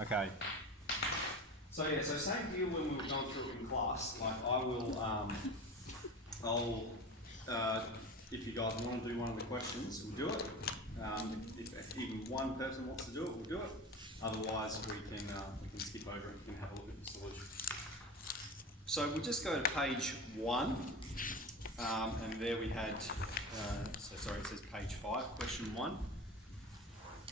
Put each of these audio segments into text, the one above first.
Okay. So yeah, so same deal when we were going through it in class. Like I will, if you guys want to do one of the questions, we'll do it. If even one person wants to do it, we'll do it. Otherwise, we can skip over and we can have a look at the solution. So we'll just go to page 1, and there we had. It says page 5, question 1.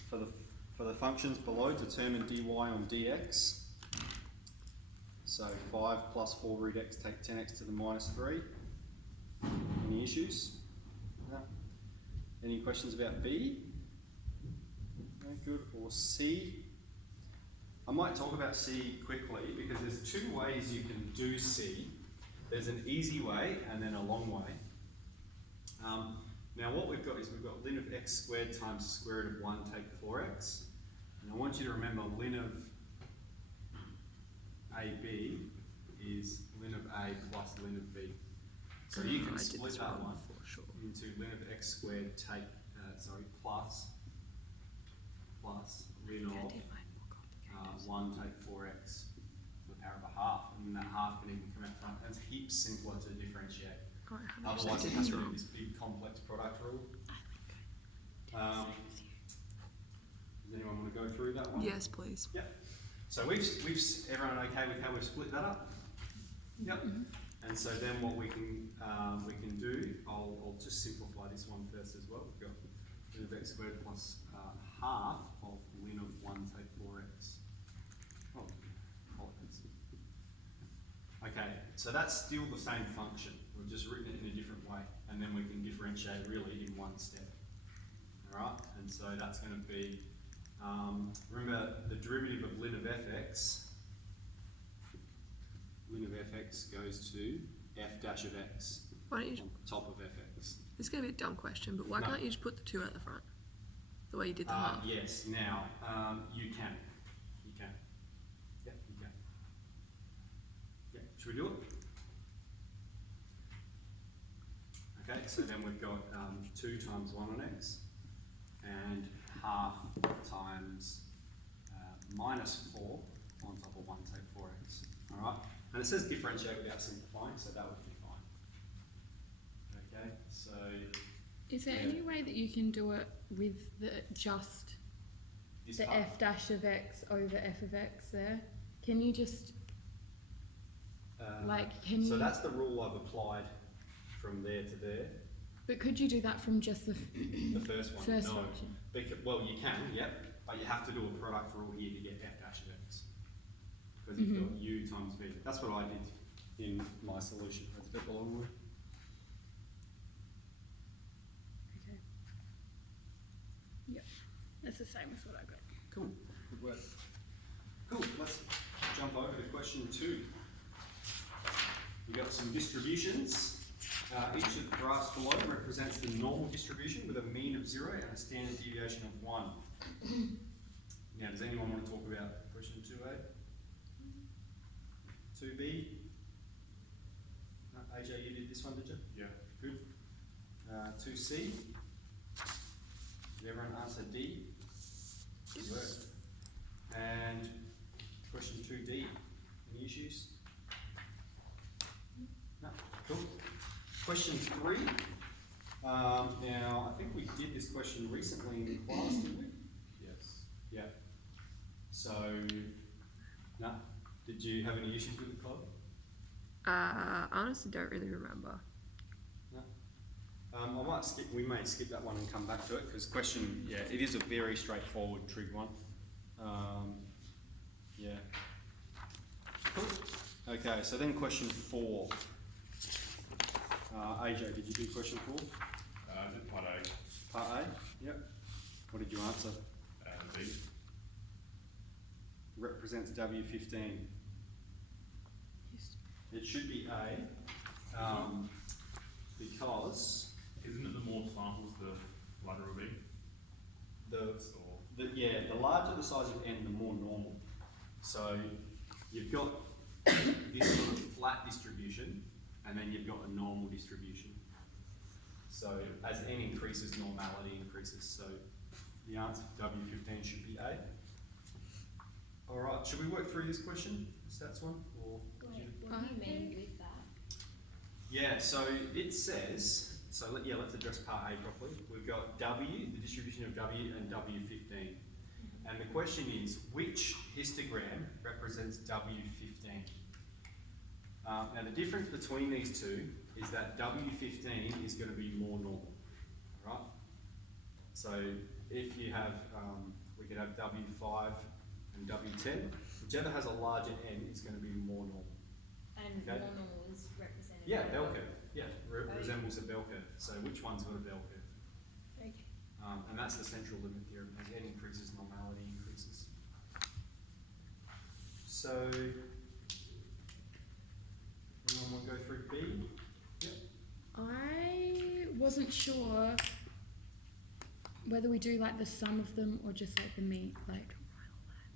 For the functions below, determine dy on dx. So 5 plus 4 root x, take 10x to the minus 3. Any issues? No. Any questions about B? No, good. Or C? I might talk about C quickly because there's 2 ways you can do C. There's an easy way and then a long way. Now what we've got is we've got ln of x squared times the square root of 1 take 4x. And I want you to remember ln of AB is ln of A plus ln of B. So you can split that one into ln of x squared take, plus ln of 1 take 4x to the power of a half. And then that half can even come out front. And it's heaps simpler to differentiate. Otherwise it has to be this big complex product rule. Does anyone want to go through that one? Yes, please. Yep. So everyone okay with how we've split that up? Yep. And so then what we can do, I'll just simplify this one first as well. We've got ln of x squared plus half of ln of 1 take 4x. Oh, apologies. Okay, so that's still the same function. We've just written it in a different way, and then we can differentiate really in one step. All right, and so that's going to be, remember the derivative of ln of fx. Ln of fx goes to f dash of x Why don't you on top of fx. This is going to be a dumb question, but why can't you just put the 2 at the front? The way you did the half. Yes, now, you can. You can. Yep, you can. Yep, should we do it? Okay, so then we've got 2 times 1 on x, and half times minus 4 on top of 1 take 4x. Alright? And it says differentiate without simplifying, so that would be fine. Okay, so... Is there any way that you can do it with just the part. f dash of x over f of x there? Can you just, So that's the rule I've applied from there to there. But could you do that from just the first one? first No. option? Well, you can, yep, but you have to do a product rule here to get f dash of x. Because you've got u times v. That's what I did in my solution. Let's step along with. Okay. Yep. That's the same as what I got. Cool, good work. Cool, let's jump over to question 2. We've got some distributions. Each of the graphs below represents the normal distribution with a mean of 0 and a standard deviation of 1. Now, does anyone want to talk about question 2A? 2B? No, AJ, you did this one, did you? Yeah. Good. 2C? Did everyone answer D? Good work. And question 2D, any issues? No, cool. Question 3. Now, I think we did this question recently in class, didn't we? Yes. Yeah. So, no. Did you have any issues with the code? I honestly don't really remember. No. I might skip. We may skip that one and come back to it because question, yeah, it is a very straightforward trig one. Yeah. Cool. Okay, so then question 4. AJ, did you do question 4? I did part A. Part A? Yep. What did you answer? B. Represents W15. It should be A, because Isn't it the more samples, the larger will be? the larger the size of n, the more normal. So you've got this sort of flat distribution, and then you've got a normal distribution. So as n increases, normality increases. So the answer for W15 should be A. All Alright, should we work through this question, the stats one, or? Wait, what do you mean with that? Yeah, so it says, let's address part A properly. We've got W, the distribution of W, and W15. And the question is, which histogram represents W15? Now the difference between these two is that W15 is going to be more normal, right? So if you have, we could have W5 and W10, whichever has a larger N is going to be more normal. And Okay. more normal is represented Yeah, by bell what? curve. Yeah, resembles a bell curve. So which one's got a bell curve? Okay. And that's the central limit theorem. As N increases, normality increases. So, anyone want to go through B? Yep. I wasn't sure whether we do like the sum of them or just like the mean, like.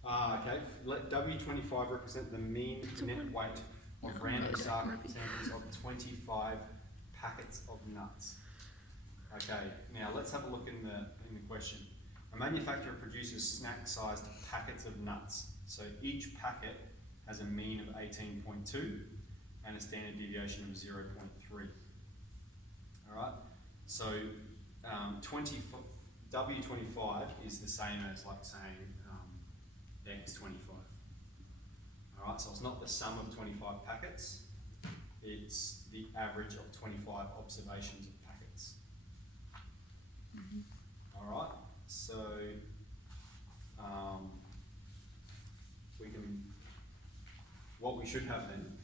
Okay. Let W25 represent the mean net weight of random samples of 25 packets of nuts. Okay, now let's have a look in the question. A manufacturer produces snack-sized packets of nuts. So each packet has a mean of 18.2 and a standard deviation of 0.3. All right, so W25 is the same as like saying X25. All right, so it's not the sum of 25 packets, it's the average of 25 observations of packets. All right, so what we should have then,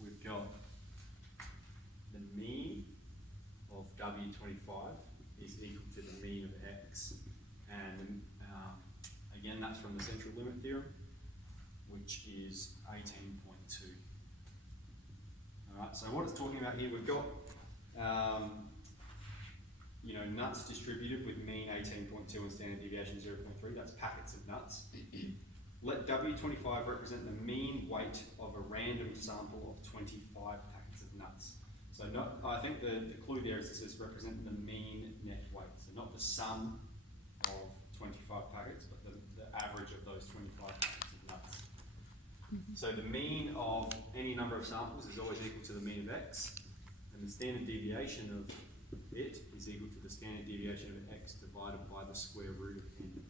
we've got the mean of W25 is equal to the mean of X, and again that's from the central limit theorem, which is 18.2. All right, so what it's talking about here, we've got nuts distributed with mean 18.2 and standard deviation 0.3, that's packets of nuts. Let W25 represent the mean weight of a random sample of 25 packets of nuts. So I think the clue there is it says represent the mean net weight, so not the sum of 25 packets, but the average of those 25 packets of nuts. So the mean of any number of samples is always equal to the mean of X, and the standard deviation of it is equal to the standard deviation of X divided by the square root of N.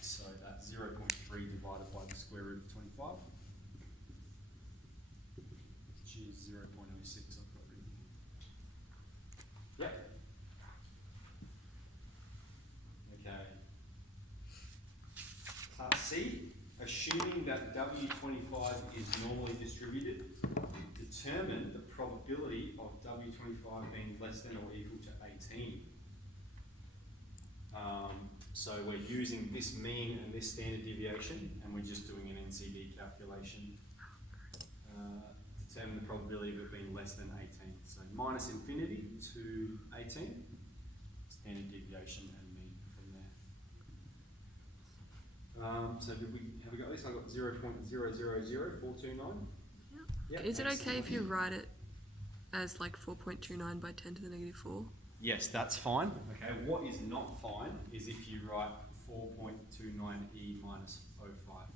So that's 0.3 divided by the square root of 25, which is 0.06 I've got written here. Yep. Okay. Part C, assuming that W25 is normally distributed, determine the probability of W25 being less than or equal to 18. So we're using this mean and this standard deviation, and we're just doing an NCD calculation. Determine the probability of it being less than 18. So minus infinity to 18, standard deviation and mean from there. So have we got this? I got 0.000429. Yep. Is it okay if you write it as like 4.29 by 10 to the negative 4? Yes, that's fine. Okay, what is not fine is if you write 4.29e minus 0.05.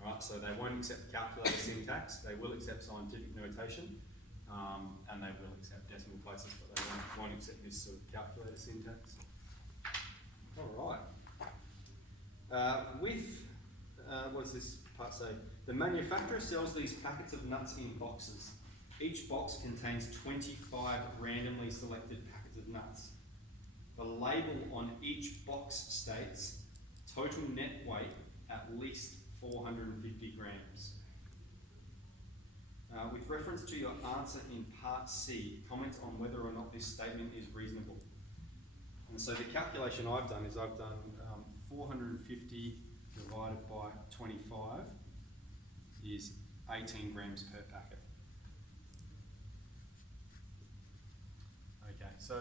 Alright, so they won't accept calculator syntax, they will accept scientific notation, and they will accept decimal places, but they won't accept this sort of calculator syntax. Alright. What does this part say? The manufacturer sells these packets of nuts in boxes. Each box contains 25 randomly selected packets of nuts. The label on each box states total net weight at least 450 grams. With reference to your answer in part C, comment on whether or not this statement is reasonable. And so the calculation I've done is 450 divided by 25 is 18 grams per packet. Okay, so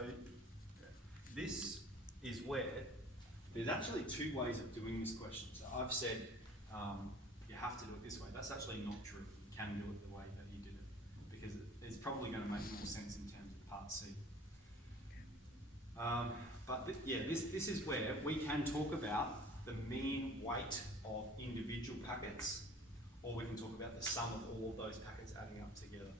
this is where there's actually two ways of doing this question. So I've said you have to do it this way. That's actually not true. You can do it the way that he did it because it's probably going to make more sense in terms of part C. This is where we can talk about the mean weight of individual packets, or we can talk about the sum of all of those packets adding up together.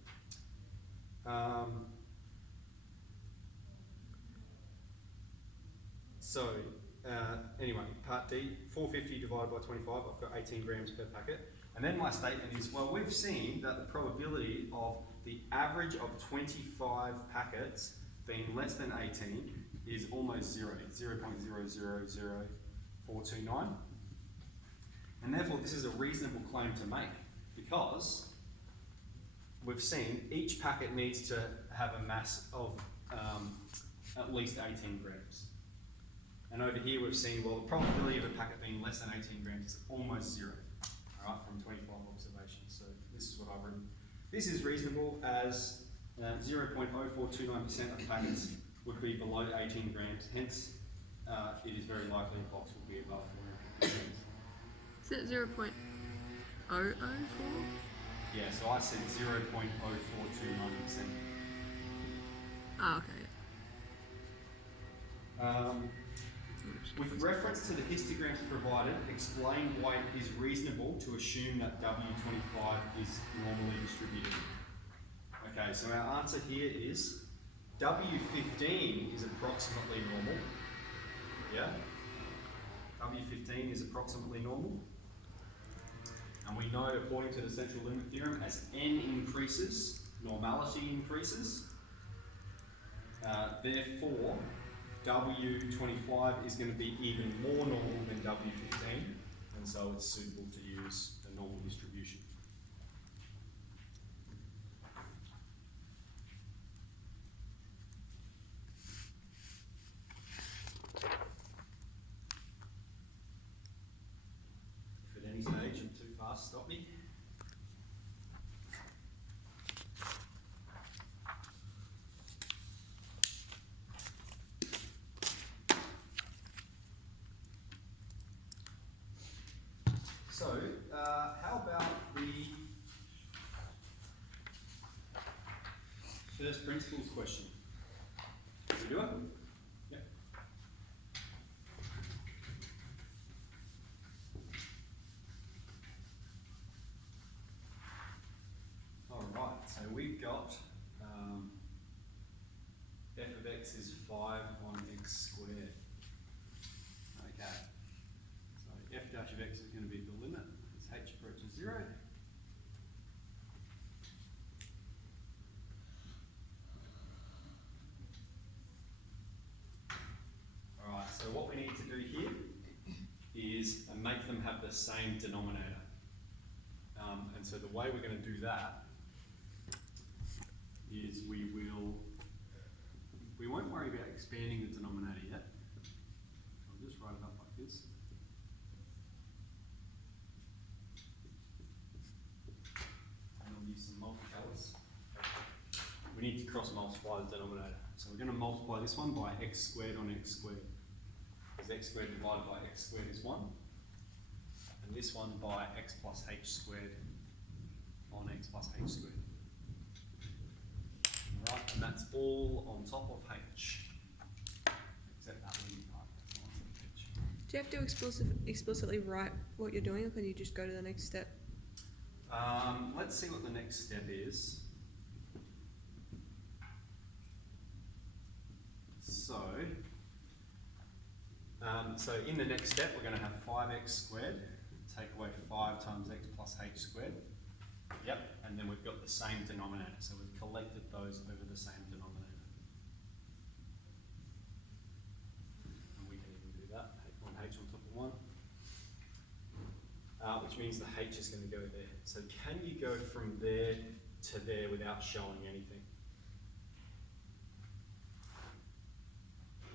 Anyway, part D, 450 divided by 25, I've got 18 grams per packet. And then my statement is, well, we've seen that the probability of the average of 25 packets being less than 18 is almost zero, 0.000429. And therefore, this is a reasonable claim to make, because we've seen each packet needs to have a mass of at least 18 grams. And over here we've seen, well, the probability of a packet being less than 18 grams is almost zero, all right, from 25 observations. So this is what I've written. This is reasonable, as 0.0429% of packets would be below 18 grams. Hence, it is very likely a box will be above 400 grams. Is it 0.004? Yeah, so I said 0.0429%. Ah, okay. With reference to the histograms provided, explain why it is reasonable to assume that W25 is normally distributed. Okay, so our answer here is W15 is approximately normal. Yeah? W15 is approximately normal. And we know, according to the central limit theorem, as n increases, normality increases. Therefore, W25 is going to be even more normal than W15, and so it's suitable to use the normal distribution. If at any stage I'm too fast, stop me. So, how about the first principles question? Can we do it? Yeah. All right, so we've got f of x is 5 on x squared. Okay. So f dash of x is going to be the limit as h approaches 0. Alright, so what we need to do here is make them have the same denominator. And so the way we're going to do that is we won't worry about expanding the denominator yet. I'll just write it up like this. And I'll use some multicolours. We need to cross multiply the denominator. So we're going to multiply this one by x squared on x squared. Because x squared divided by x squared is 1. And this one by x plus h squared on x plus h squared. Alright, and that's all on top of h. Except that leading part. That's not on top of h. Do you have to explicitly write what you're doing, or can you just go to the next step? Let's see what the next step is. So in the next step, we're going to have 5x squared, take away 5 times x plus h squared. Yep, and then we've got the same denominator, so we've collected those over the same denominator. And we can even do that, one h on top of 1. Which means the h is going to go there. So can you go from there to there without showing anything?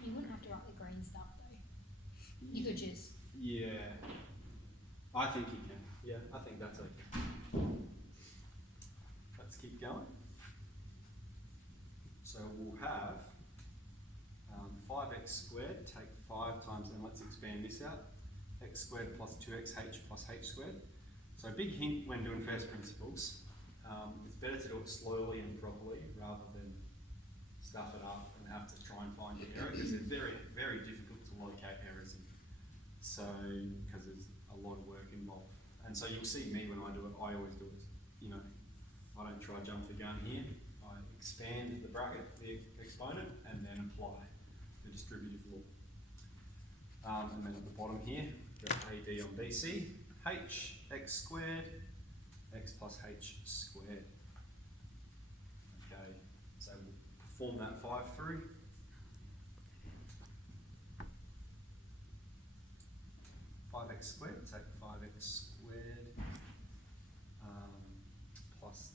You wouldn't have to write the green stuff though. You could just. Yeah, I think you can. Yeah, I think that's okay. Let's keep going. So we'll have 5x squared, take 5 times, and let's expand this out. X squared plus 2xh plus h squared. So a big hint when doing first principles, it's better to do it slowly and properly rather than stuff it up and have to try and find the error, because it's very, very difficult to locate errors in. So, because there's a lot of work involved. And so you'll see me when I do it, I always do it, you know, I don't try jump the gun here. I expand the bracket, the exponent, and then apply the distributive law. And then at the bottom here, we've got AD on BC, H, X squared, X plus H squared. Okay, so we'll perform that 5 through. X squared, take 5x squared plus,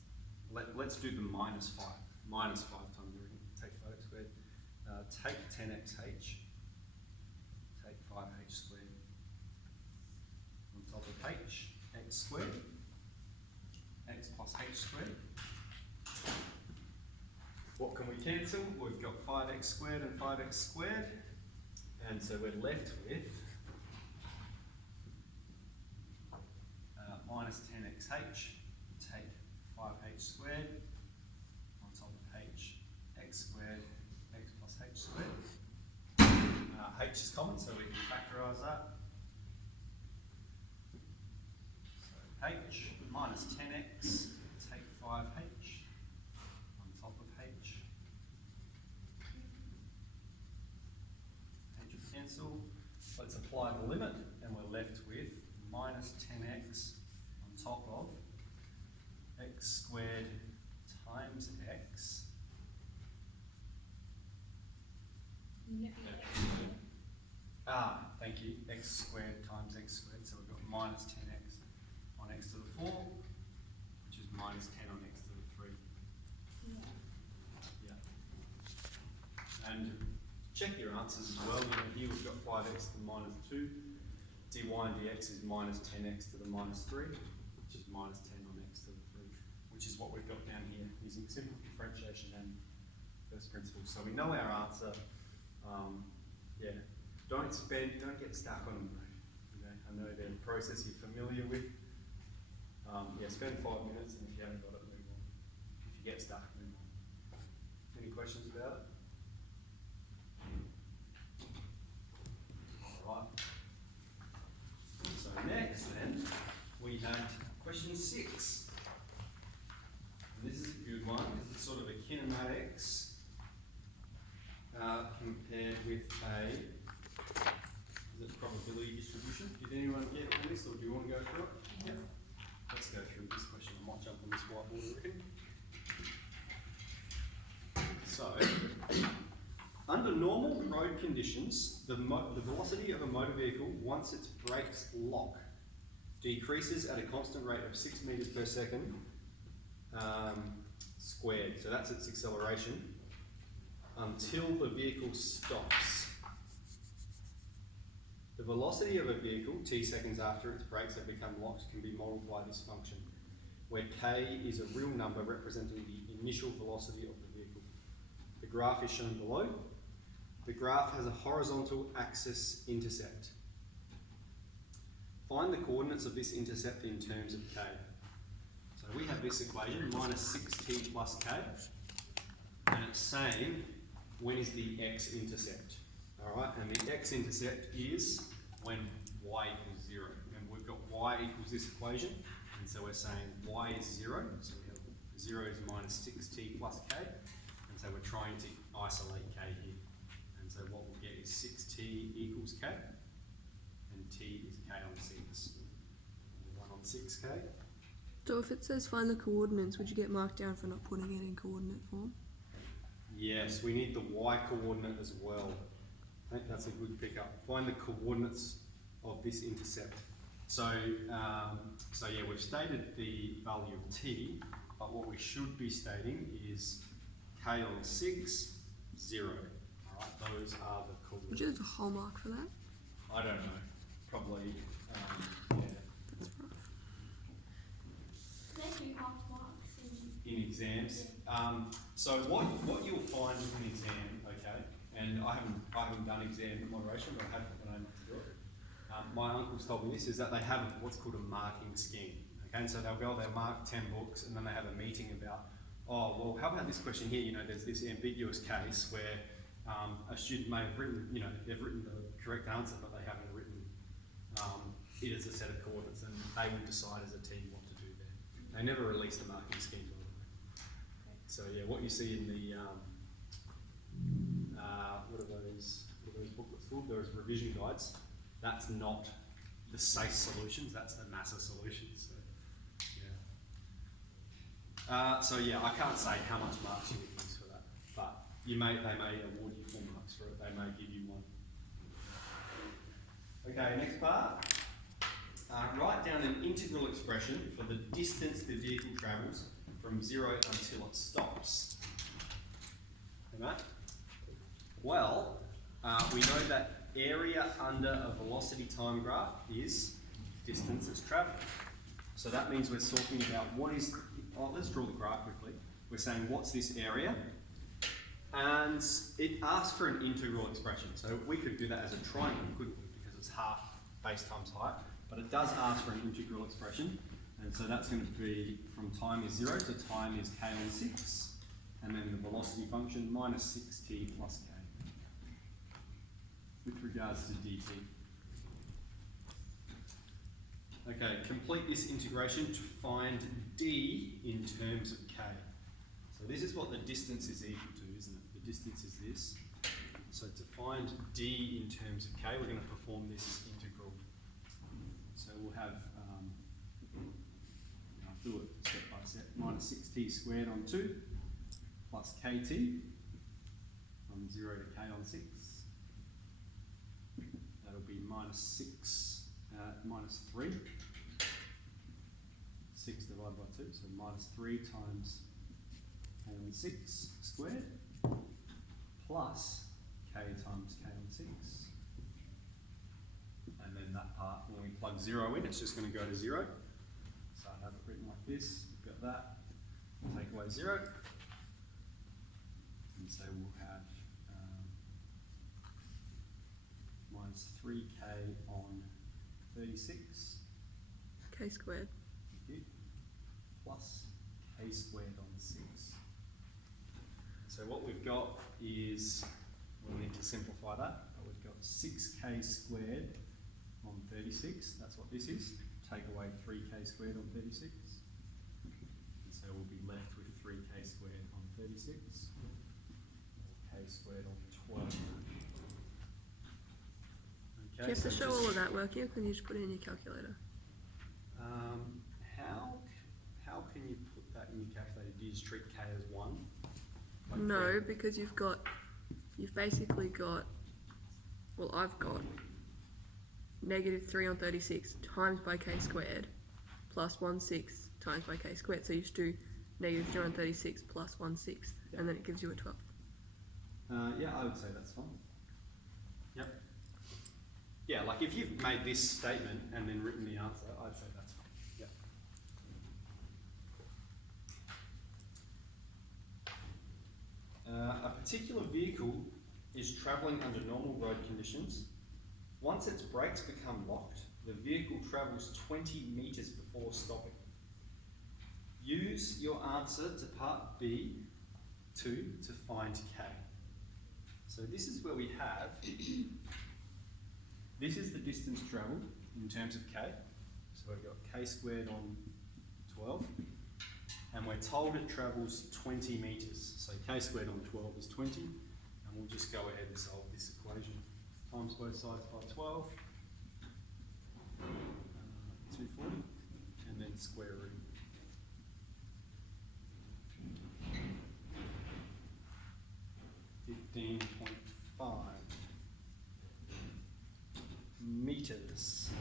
let's do the minus 5. Minus 5 times everything. Take 5x squared. Take 10xh. Take 5h squared. On top of h, x squared. X plus h squared. What can we cancel? We've got 5x squared and 5x squared. And so we're left with minus 10xh, take 5h squared, on top of h, x squared, x plus h squared. H is common, so we can factorise that. So h minus 10x, take 5h, on top of h. H will cancel. Let's apply the limit, and we're left with minus 10x top of x squared times x. Thank you. X squared times x squared. So we've got minus 10x on x to the 4, which is minus 10 on x to the 3. Yeah. And check your answers as well. You know, here we've got 5x to the minus 2. dy and dx is minus 10x to the minus 3. Which is minus 10 on x to the 3, which is what we've got down here using simple differentiation and first principles. So we know our answer. Yeah, don't get stuck on them. You know, I know they're a process you're familiar with. Yeah, spend 5 minutes, and if you haven't got it, move on. If you get stuck, move on. Any questions about it? All right. So next, then, we have question 6. And this is a good one because it's sort of a kinematics compared with is it probability distribution? Did anyone get this, or do you want to go through it? Yeah. Let's go through this question. I might jump on this whiteboard already. So, under normal road conditions, the velocity of a motor vehicle once its brakes lock decreases at a constant rate of 6 meters per second squared. So that's its acceleration until the vehicle stops. The velocity of a vehicle, t seconds after its brakes have become locked, can be modelled by this function, where k is a real number representing the initial velocity of the vehicle. The graph is shown below. The graph has a horizontal axis intercept. Find the coordinates of this intercept in terms of k. So we have this equation, minus 6t plus k, and it's saying when is the x-intercept. Alright, and the x-intercept is when y equals 0. And we've got y equals this equation, and so we're saying y is 0, so we have 0 is minus 6t plus k, and so we're trying to isolate k here. And so what we'll get is 6t equals k, and t is k on 6. 1 on 6k. So if it says find the coordinates, would you get marked down for not putting it in coordinate form? Yes, we need the y coordinate as well. I think that's a good pickup. Find the coordinates of this intercept. So, so yeah, we've stated the value of t, but what we should be stating is k on 6, 0. Alright, those are the coordinates. Would you have a whole mark for that? I don't know. Probably, yeah. That's rough. They do half marks in In exams. So what you'll find with an exam, okay, and I haven't done exam moderation, but I have been able to do it. My uncles told me this, is that they have what's called a marking scheme. Okay, and so they'll go, they'll mark 10 books, and then they have a meeting about, oh, well, how about this question here? You know, there's this ambiguous case where a student may have written, you know, they've written the correct answer, but they haven't written it as a set of coordinates, and they will decide as a team what to do there. They never release the marking scheme, by the way. So yeah, what you see in the what are those booklets called? Those revision guides. That's not the Sace solutions. That's the NASA solutions. So yeah, I can't say how much marks you would use for that, but they may award you 4 marks for it. They may give you 1. Okay, next part. Write down an integral expression for the distance the vehicle travels from 0 until it stops. Okay? Well, we know that area under a velocity time graph is distance it's travelled. So that means we're talking about what is, let's draw the graph quickly. We're saying what's this area? And it asks for an integral expression. So we could do that as a triangle, couldn't we? Because it's half base times height. But it does ask for an integral expression. And so that's going to be from time is 0 to time is k on 6. And then the velocity function minus 6t plus k. With regards to dt. Okay, complete this integration to find d in terms of k. So this is what the distance is equal to, isn't it? The distance is this. So to find d in terms of k, we're going to perform this integral. So we'll have, I'll do it step by step, minus 6t squared on 2 plus kt from 0 to k on 6. That'll be minus 3. 6 divided by 2, so minus 3 times k on 6 squared plus k times k on 6. And then that part, when we plug 0 in, it's just going to go to 0. So I have it written like this. We've got that. Take away 0. And so we'll have minus 3k on 36. K squared. Thank you. Plus k squared on 6. So what we've got is, we'll need to simplify that, but we've got 6k squared on 36. That's what this is. Take away 3k squared on 36. And so we'll be left with 3k squared on 36. K squared on 12. Do you have to show all of that work here, or can you just put it in your calculator? How can you put that in your calculator? Do you just treat k as 1? Like No, 3? because you've basically got, well, I've got negative 3 on 36 times by k squared plus 1/6 times by k squared. So you just do negative 3 on 36 plus 1/6, and then it gives you a 12th. Yeah, I would say that's fine. Yep. Yeah, like if you've made this statement and then written the answer, I'd say that's fine. Yep. A particular vehicle is travelling under normal road conditions. Once its brakes become locked, the vehicle travels 20 metres before stopping. Use your answer to part B2 to find k. So this is where we have, this is the distance travelled in terms of k. So we've got k squared on 12, and we're told it travels 20 metres. So k squared on 12 is 20, and we'll just go ahead and solve this equation. Times both sides by 12, 240, and then square root. .5 meters.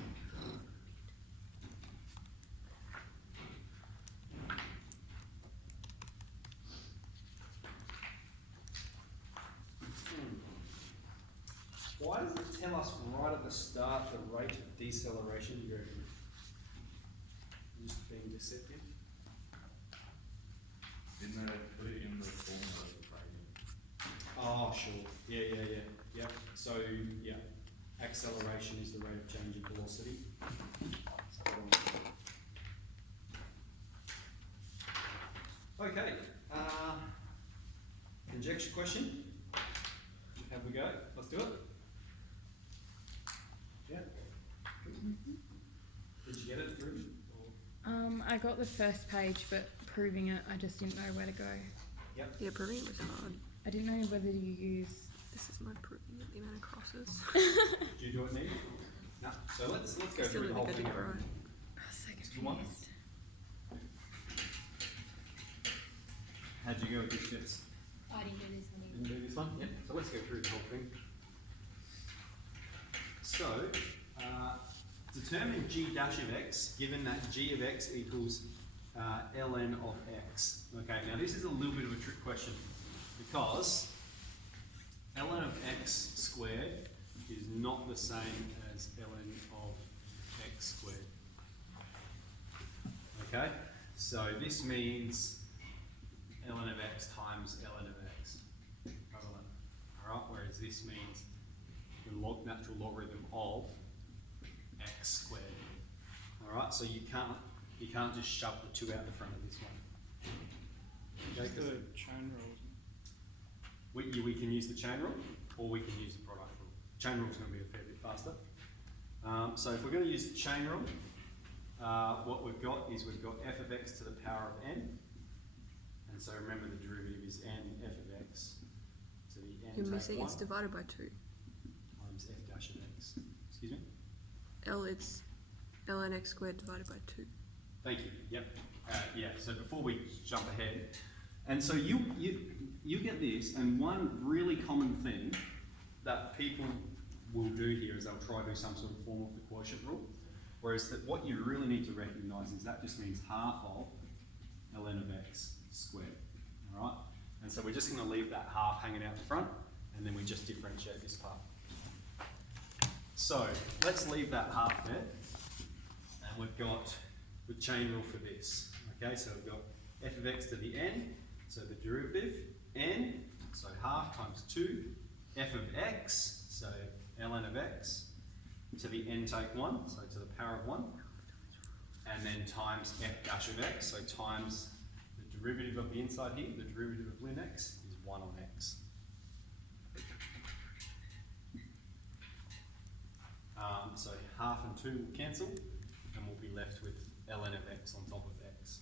Why does it tell us right at the start the rate of deceleration you reckon? Just being deceptive? Didn't they put it in the formula of the gradient? Oh, sure. Yeah. So, yeah, acceleration is the rate of change in velocity. Okay. Conjecture question. Have we go? Let's do it. Yeah. I got the first page, but proving it, I just didn't know where to go. Yeah, proving it was hard. I didn't know whether to use. This is my proving it, the amount of crosses. Do you do it, Nick? No. So let's go Still through the don't whole think I thing. did it right. I was so You want? confused. How'd you go with your steps? I didn't do this one Didn't either. do this one? Yep. So let's go through the whole thing. So, determine g dash of x, given that g of x equals ln of x. Okay, now this is a little bit of a trick question because ln of x squared is not the same as ln of x squared. Okay, so this means ln of x times ln of x equivalent. Alright, whereas this means the natural logarithm of x squared. Alright, so you can't just shove the 2 out the front of this one. Okay, Just the chain rule. we can use the chain rule or we can use the product rule. Chain rule is going to be a fair bit faster. So if we're going to use the chain rule, what we've got is we've got f of x to the power of n. And so remember the derivative is n f of x to the n You're take missing 1 it's divided by 2. times f dash of x. Excuse me? It's ln x squared divided by 2. Thank you. Yep. Yeah. So before we jump ahead, and so you get this, and one really common thing that people will do here is they'll try to do some sort of form of the quotient rule, whereas that what you really need to recognise is that just means half of ln of x squared. All right. And so we're just going to leave that half hanging out the front, and then we just differentiate this part. So let's leave that half there, and we've got the chain rule for this. Okay, so we've got f of x to the n, so the derivative, n, so half times 2, f of x, so ln of x, to the n take 1, so to the power of 1, and then times f dash of x, so times the derivative of the inside here, the derivative of ln x, is 1 on x. So half and 2 will cancel, and we'll be left with ln of x on top of x.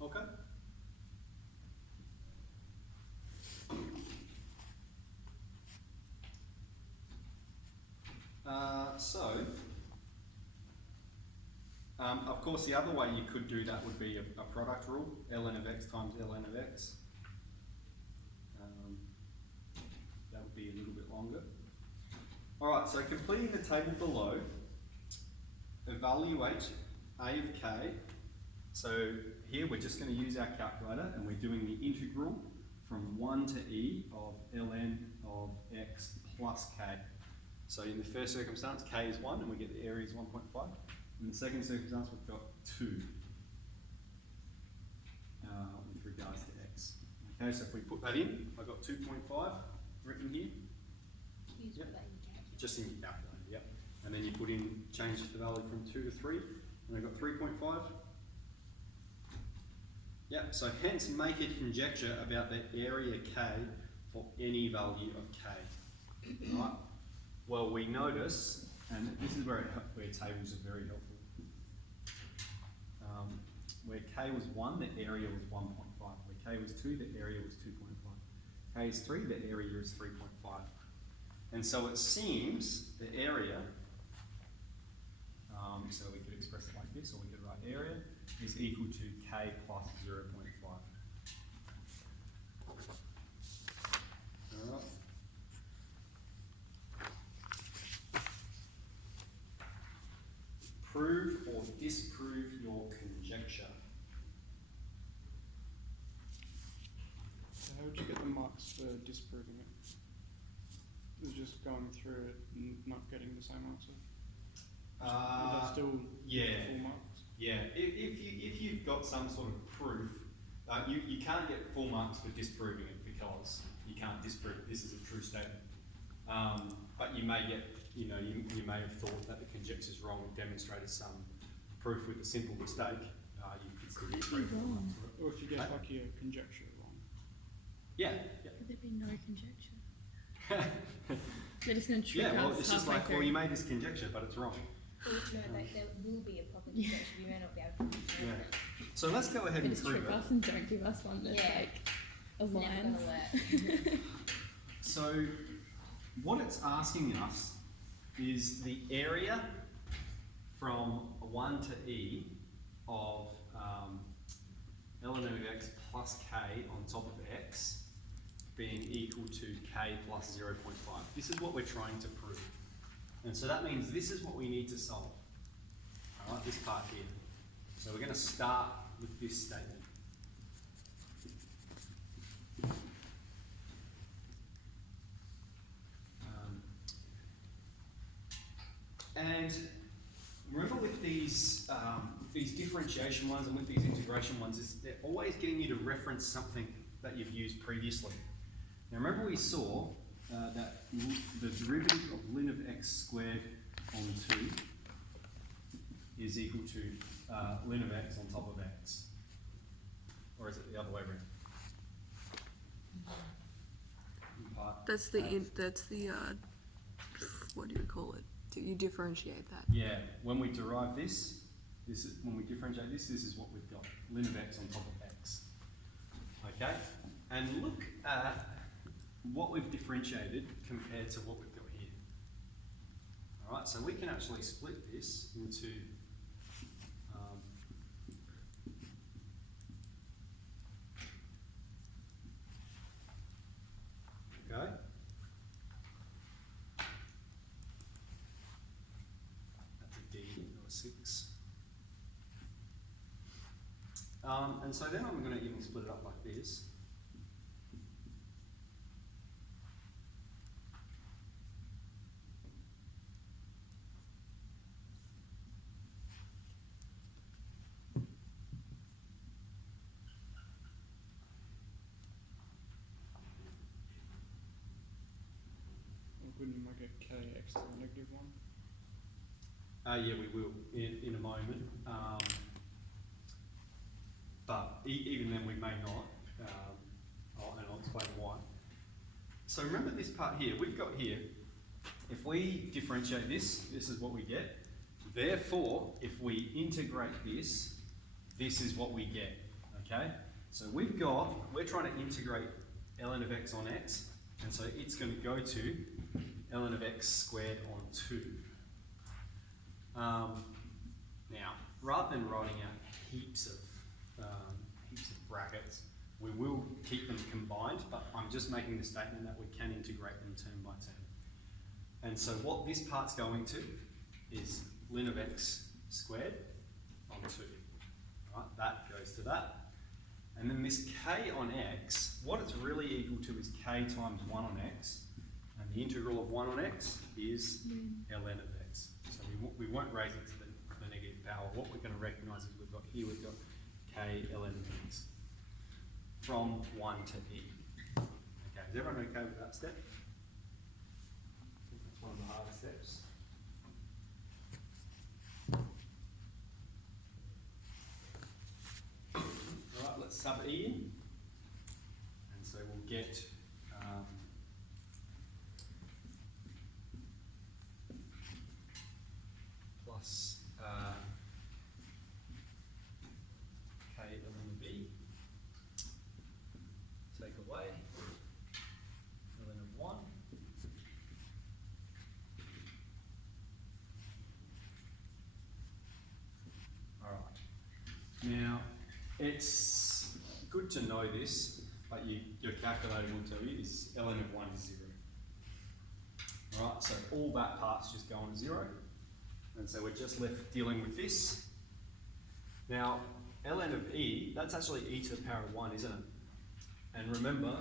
Okay. Of course, the other way you could do that would be a product rule, ln of x times ln of x. That would be a little bit longer. Alright, so completing the table below, evaluate a of k. So here we're just going to use our calculator and we're doing the integral from 1 to e of ln of x plus k. So in the first circumstance, k is 1 and we get the area is 1.5. In the second circumstance, we've got 2 with regards to x. Okay, so if we put that in, I've got 2.5 written here, You just Yep. put that in your calculator. just in your calculator, yep. And then you put in, change the value from 2 to 3, and I've got 3.5. Yep, so hence make a conjecture about the area k for any value of k. Right? Well, we notice, and this is where tables are very helpful. Where k was 1, the area was 1.5. Where k was 2, the area was 2.5. K is 3, the area is 3.5. And so it seems the area, so we could express it like this, or we could write area, is equal to k plus 0.5. Alright. Prove or disprove your conjecture. So how would you get the marks for disproving it? It was just going through it and not getting the same answer. Would that still yeah. get the full marks? Yeah, if you've got some sort of proof, you can't get full marks for disproving it because you can't disprove this is a true statement. But you may get, you may have thought that the conjecture is wrong and demonstrated some proof with a simple mistake. You could still get full marks for it. Or if you get Right. like your conjecture wrong. Yeah, Could there be no conjecture? They're just going to trick yeah. Well, us it's just halfway like, well, through. you made this conjecture, but it's wrong. Or, no, like, there will be a proper conjecture, you may not be able to confirm Yeah. it. So let's go ahead They and just prove trick it. us and don't give us one that's Yeah. like It's never alliance. gonna work. So what it's asking us is the area from 1 to e of ln of x plus k on top of x being equal to k plus 0.5. This is what we're trying to prove. And so that means this is what we need to solve. Alright, this part here. So we're going to start with this statement. And remember with these differentiation ones and with these integration ones, is they're always getting you to reference something that you've used previously. Now remember we saw that the derivative of ln of x squared on 2 is equal to ln of x on top of x. Or is it the other way around? That's the what do you call it? You differentiate that. Yeah, when we derive this is when we differentiate this is what we've got. Ln of x on top of x. Okay? And look at what we've differentiated compared to what we've got here. Alright, so we can actually split this into okay? That's a D or a 6. And so then I'm going to even split it up like this. Or couldn't you make a kx to the negative 1? Yeah, we will in a moment. But even then we may not. And I'll explain why. So remember this part here. We've got here, if we differentiate this, this is what we get. Therefore, if we integrate this, this is what we get. Okay? So we're trying to integrate ln of x on x, and so it's going to go to ln of x squared on 2. Now, rather than writing out heaps of brackets, we will keep them combined, but I'm just making the statement that we can integrate them term by term. And so what this part's going to is ln of x squared on 2. Right, that goes to that. And then this k on x, what it's really equal to is k times 1 on x, and the integral of 1 on x is ln of x. So we won't raise it to the negative power. What we're going to recognise is we've got k ln of x from 1 to e. Okay, is everyone okay with that step? I think that's one of the harder steps. Alright, let's sub e in. And so we'll get plus k ln of b. Take away ln of 1. Alright. Now, it's good to know this, but your calculator will tell you is ln of 1 is 0. Alright, so all that part's just going to 0. And so we're just left dealing with this. Now, ln of e, that's actually e to the power of 1, isn't it? And remember,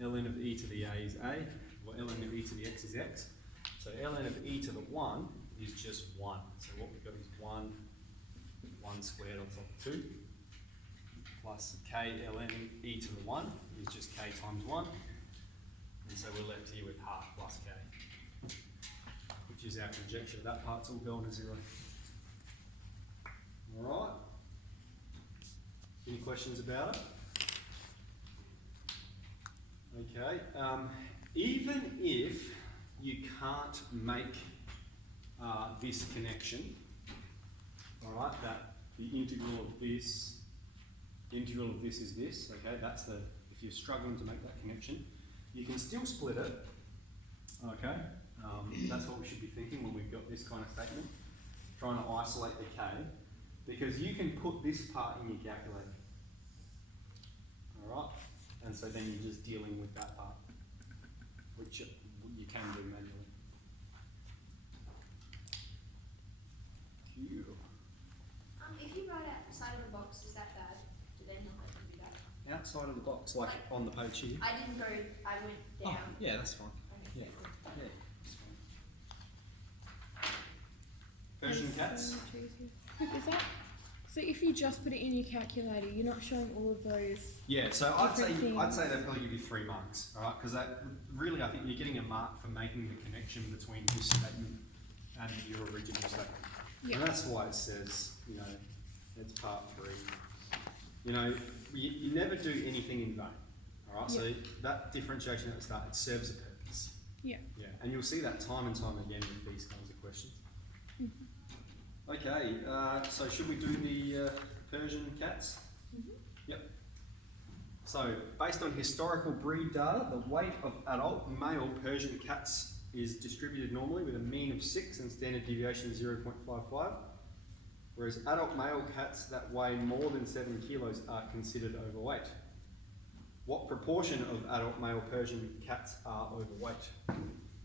ln of e to the a is a, or ln of e to the x is x. So ln of e to the 1 is just 1. So what we've got is 1 squared on top of 2, plus k ln e to the 1 is just k times 1. And so we're left here with half plus k, which is our conjecture. That part's all going to 0. Alright. questions about it? Okay, even if you can't make this connection, alright, that the integral of this is this, okay, that's the, if you're struggling to make that connection, you can still split it, okay, that's what we should be thinking when we've got this kind of statement, trying to isolate the k, because you can put this part in your calculator, alright, and so then you're just dealing with that part, which you can do manually. Phew. If you write outside of the box, is that bad? Do they not let you do that? Outside of the box, like on the page here. I didn't go, I went Oh, down. yeah, that's fine. Okay. Yeah, yeah, that's fine. Persian cats. Is that so? If you just put it in your calculator, you're not showing all of those. Yeah, so I'd say Different things. they'd probably give you 3 marks, all right? Because that really, I think you're getting a mark for making the connection between this statement and your original statement. Yeah. And that's why it says, you know, it's part 3. You know, you never do anything in vain, all right? So that differentiation at the start, it serves a purpose. Yeah. Yeah, and you'll see that time and time again with these kinds of questions. Okay, so should we do the Persian cats? Yep. So, based on historical breed data, the weight of adult male Persian cats is distributed normally with a mean of 6 and standard deviation of 0.55, whereas adult male cats that weigh more than 7 kilos are considered overweight. What proportion of adult male Persian cats are overweight?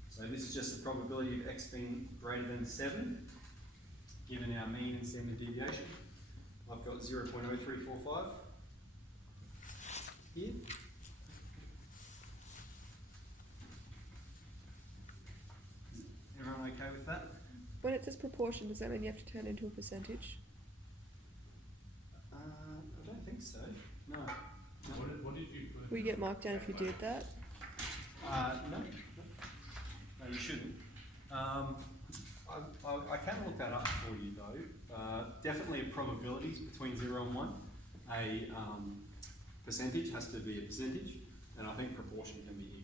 So this is just the probability of X being greater than 7, given our mean and standard deviation. I've got 0.0345 here. Is everyone okay with that? When it says proportion, does that mean you have to turn it into a percentage? I don't think so. No. What did you put? Will you get marked down if you did that? No, you shouldn't. I can look that up for you though. Definitely a probabilities between 0 and 1. A percentage has to be a percentage, and I think proportion can be even.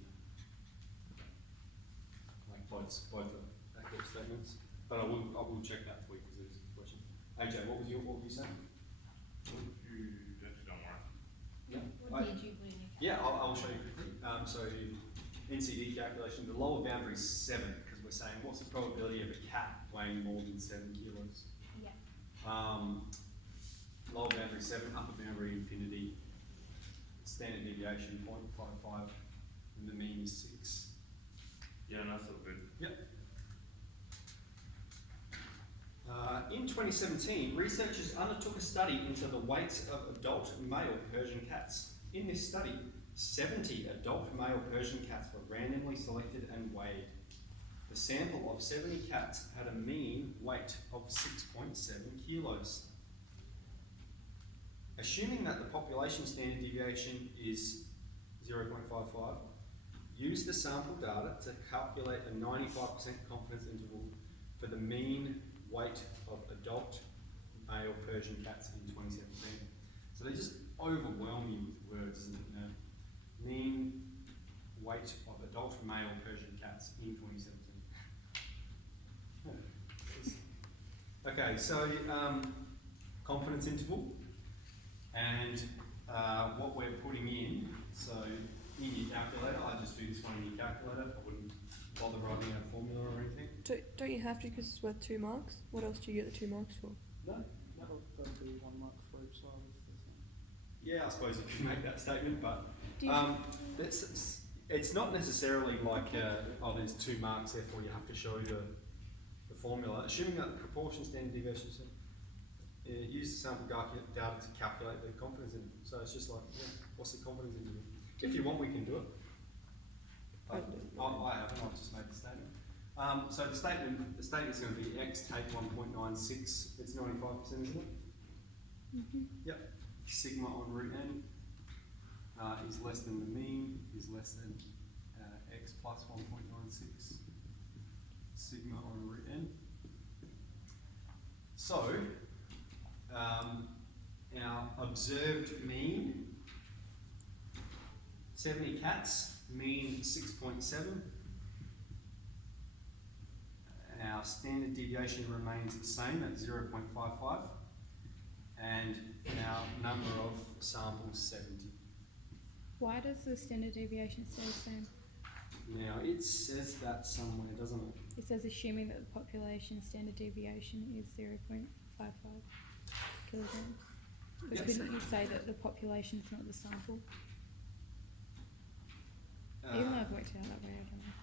Like both are accurate statements. But I will check that for you because there's a question. AJ, what were you saying? What did you, don't worry. Yeah. What did you put in your Yeah, I'll show you quickly. So NCD calculation, the lower boundary is 7 because we're saying what's the probability of a cat weighing more than 7 kilos? Yeah. Lower boundary 7, upper boundary infinity, standard deviation 0.55, and the mean is 6. Yeah, that's so good. Yep. In 2017, researchers undertook a study into the weights of adult male Persian cats. In this study, 70 adult male Persian cats were randomly selected and weighed. The sample of 70 cats had a mean weight of 6.7 kilos. Assuming that the population standard deviation is 0.55, use the sample data to calculate a 95% confidence interval for the mean weight of adult male Persian cats in 2017. So they just overwhelm you with words, isn't it? Now, mean weight of adult male Persian cats in 2017. Okay, so confidence interval, and what we're putting in, so in your calculator, I just do this one in your calculator, I wouldn't bother writing out a formula or anything. Don't you have to because it's worth 2 marks? What else do you get the 2 marks for? No. That'll be 1 mark for each side of the thing. Yeah, I suppose you can make that statement, but Do you- it's not necessarily like, there's 2 marks, therefore you have to show the formula. Assuming that the proportion standard deviation, use the sample data to calculate the confidence interval. So it's just like, yeah, what's the confidence interval? If you want, we can do it. I haven't, I've just made the statement. So the statement's going to be x take 1.96, it's 95%, isn't it? Yep. Sigma on root n is less than the mean, is less than x plus 1.96, sigma on root n. So, our observed mean 70 cats, mean 6.7. Our standard deviation remains the same at 0.55, and our number of samples 70. Why does the standard deviation stay the same? Now it says that somewhere, doesn't it? It says assuming that the population standard deviation is 0.55 kilograms. But Yes. couldn't you say that the population is not the sample? Even though I've worked it out that way, I don't know.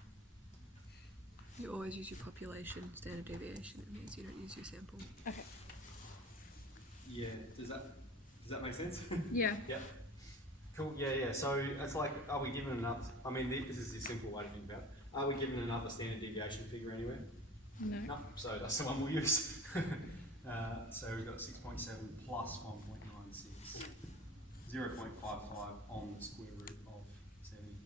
You always use your population standard deviation. It means you don't use your sample. Okay. Yeah. Does that make sense? Yeah. Yep. Cool. Yeah. So it's like, are we given another? I mean, this is a simple way to think about it. Are we given another standard deviation figure anywhere? No. No. So that's the one we'll use. So we've got 6.7 plus 1.96, 0.55 on the square root of 70.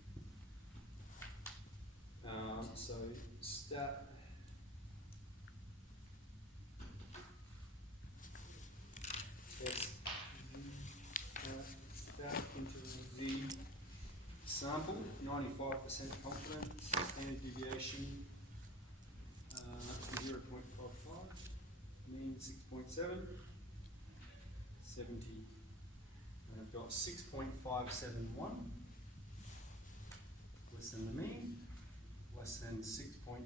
So stat. Test stat into Z sample, 95% confidence, standard deviation 0.55, mean 6.7, 70. And I've got 6.571, less than the mean, less than 6.828.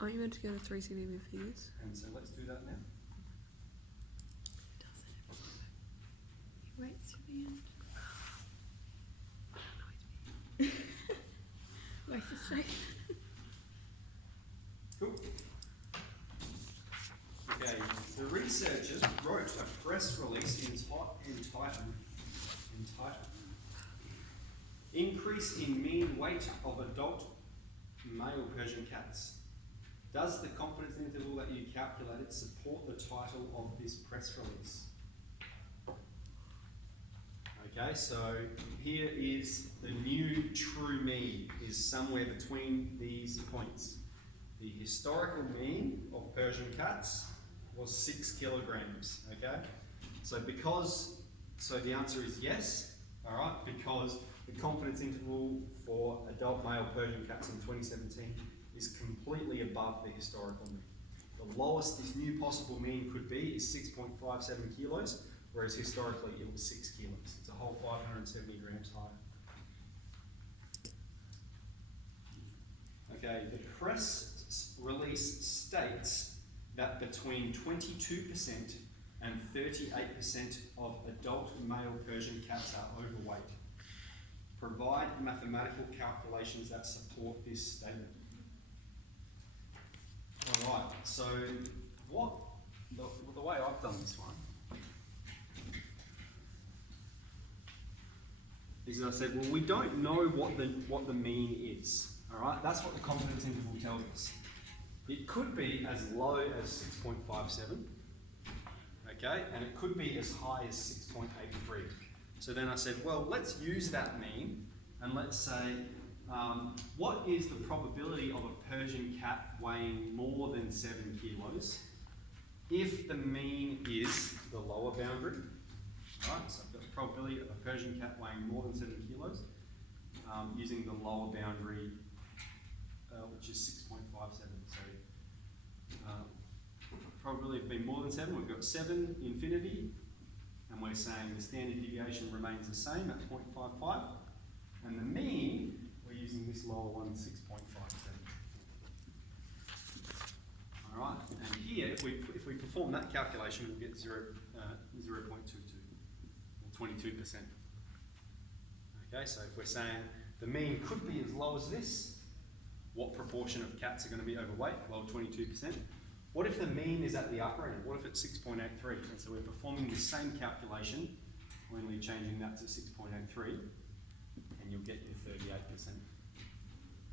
Aren't you meant to go to 3 CVV figures? And so let's do that now. He waits till the end. Waste of space. Cool. Okay, the researchers wrote a press release entitled Increase in Mean Weight of Adult Male Persian Cats. Does the confidence interval that you calculated support the title of this press release? Okay, so here is the new true mean, is somewhere between these points. The historical mean of Persian cats was 6 kilograms, okay? So the answer is yes, all right, because the confidence interval for adult male Persian cats in 2017 is completely above the historical mean. The lowest this new possible mean could be is 6.57 kilos, whereas historically it was 6 kilos. It's a whole 570 grams higher. Okay, the press release states that between 22% and 38% of adult male Persian cats are overweight. Provide mathematical calculations that support this statement. Alright, so the way I've done this one is I said, well, we don't know what the mean is. Alright, that's what the confidence interval tells us. It could be as low as 6.57, okay, and it could be as high as 6.83. So then I said, well, let's use that mean and let's say, what is the probability of a Persian cat weighing more than 7 kilos if the mean is the lower boundary? Alright, so I've got the probability of a Persian cat weighing more than 7 kilos using the lower boundary, which is 6.57. So probability of being more than 7, we've got 7 infinity, and we're saying the standard deviation remains the same at 0.55, and the mean, we're using this lower one, 6.57. Alright, and here, if we perform that calculation, we'll get 0.22, or 22%. Okay, so if we're saying the mean could be as low as this, what proportion of cats are going to be overweight? Well, 22%. What if the mean is at the upper end? What if it's 6.83? And so we're performing the same calculation, only changing that to 6.83, and you'll get your 38%.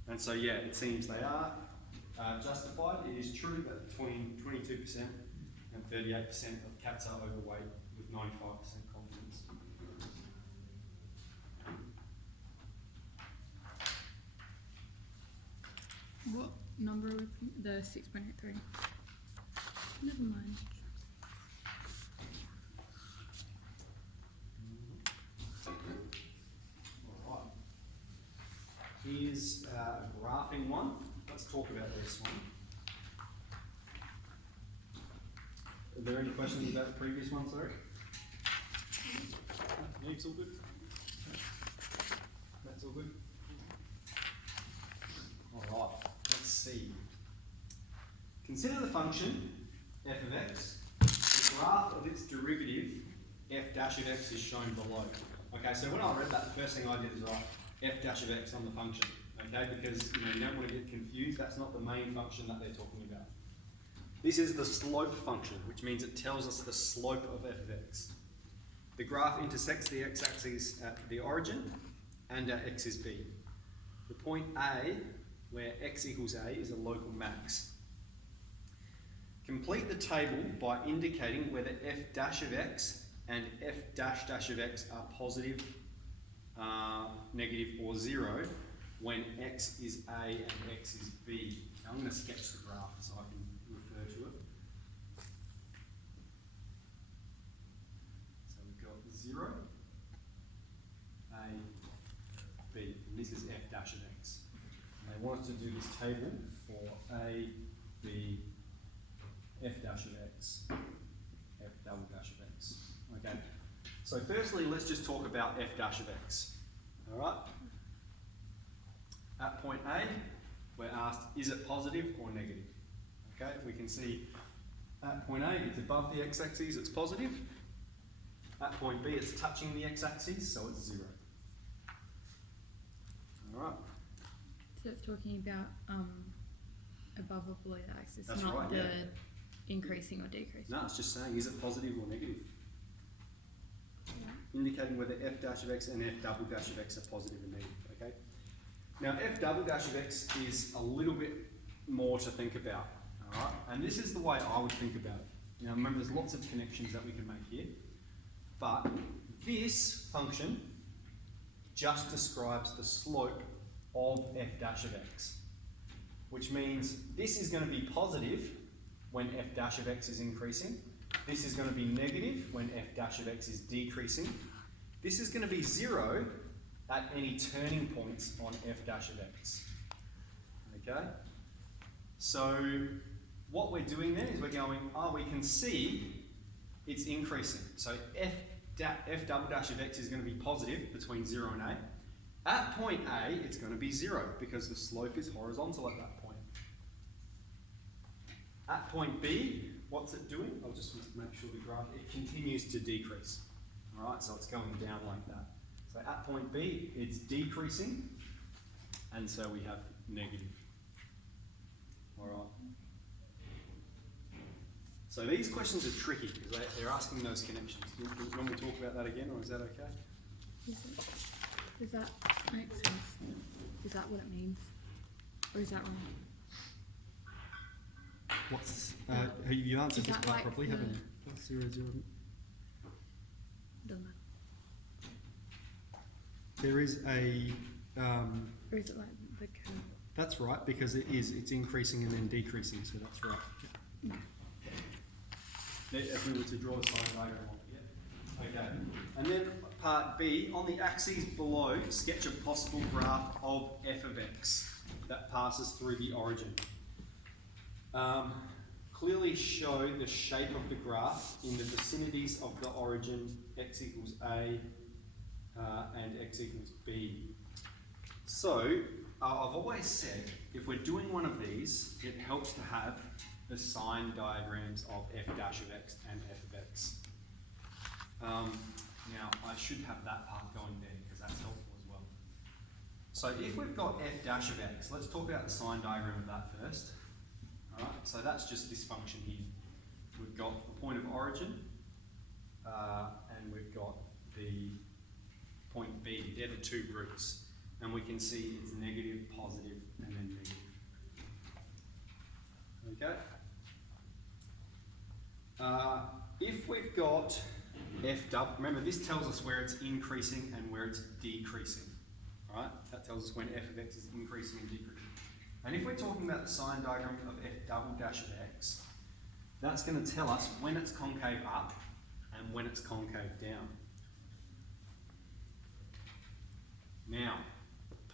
And so yeah, it seems they are justified. It is true that between 22% and 38% of cats are overweight with 95% confidence. number are we putting? The 6.83. Never mind. Alright. Here's a graphing one. Let's talk about this one. Are there any questions about the previous one, sorry? No, it's all good. That's all good. Alright, let's see. Consider the function f of x. The graph of its derivative, f dash of x, is shown below. Okay, so when I read that, the first thing I did was write f dash of x on the function. Okay, because you don't want to get confused, that's not the main function that they're talking about. This is the slope function, which means it tells us the slope of f of x. The graph intersects the x-axis at the origin and at x is b. The point A, where x equals a, is a local max. Complete the table by indicating whether f dash of x and f dash dash of x are positive, negative or 0 when x is a and x is b. Now I'm going to sketch the graph so I can refer to it. So we've got 0, a, b, and this is f dash of x. And they want us to do this table for a, b, f dash of x, f double dash of x. Okay, so firstly let's just talk about f dash of x. Alright? At point A, we're asked, is it positive or negative? Okay, we can see at point A, it's above the x-axis, it's positive. At point B, it's touching the x-axis, so it's 0. Alright. So it's talking about above or below the axis, That's not right, the yeah. increasing or decreasing. No, it's just saying, is it positive or negative? Yeah. Indicating whether f dash of x and f double dash of x are positive or negative, okay? Now, f double dash of x is a little bit more to think about, alright? And this is the way I would think about it. Now, remember, there's lots of connections that we can make here, but this function just describes the slope of f dash of x, which means this is going to be positive when f dash of x is increasing. This is going to be negative when f dash of x is decreasing. This is going to be 0 at any turning points on f dash of x. Okay? So what we're doing then is we're going, we can see it's increasing. So f double dash of x is going to be positive between 0 and a. At point A, it's going to be 0 because the slope is horizontal at that point. At point B, what's it doing? I'll just make sure the graph, it continues to decrease. Alright, so it's going down like that. So at point B, it's decreasing, and so we have negative. Alright. So these questions are tricky because they're asking those connections. Do you want me to talk about that again, or is that okay? Does that make sense? Is that what it means? Or is that wrong? What's you answered Is this that part like properly, the- haven't you? That's 0, 0. Doesn't matter. There is a Or is it like the curve? that's right, because it's increasing and then decreasing, so that's right. No. If we were to draw a sine diagram of it, yeah. Okay. And then part B, on the axes below, sketch a possible graph of f of x that passes through the origin. Clearly show the shape of the graph in the vicinities of the origin x equals a and x equals b. So, I've always said, if we're doing one of these, it helps to have the sign diagrams of f dash of x and f of x. Now, I should have that part going there because that's helpful as well. So if we've got f dash of x, let's talk about the sign diagram of that first. Alright, so that's just this function here. We've got the point of origin, and we've got the point B. They're the two roots. And we can see it's negative, positive, and then negative. Okay? If we've got f double, remember this tells us where it's increasing and where it's decreasing. Alright? That tells us when f of x is increasing and decreasing. And if we're talking about the sine diagram of f double dash of x, that's going to tell us when it's concave up and when it's concave down. Now,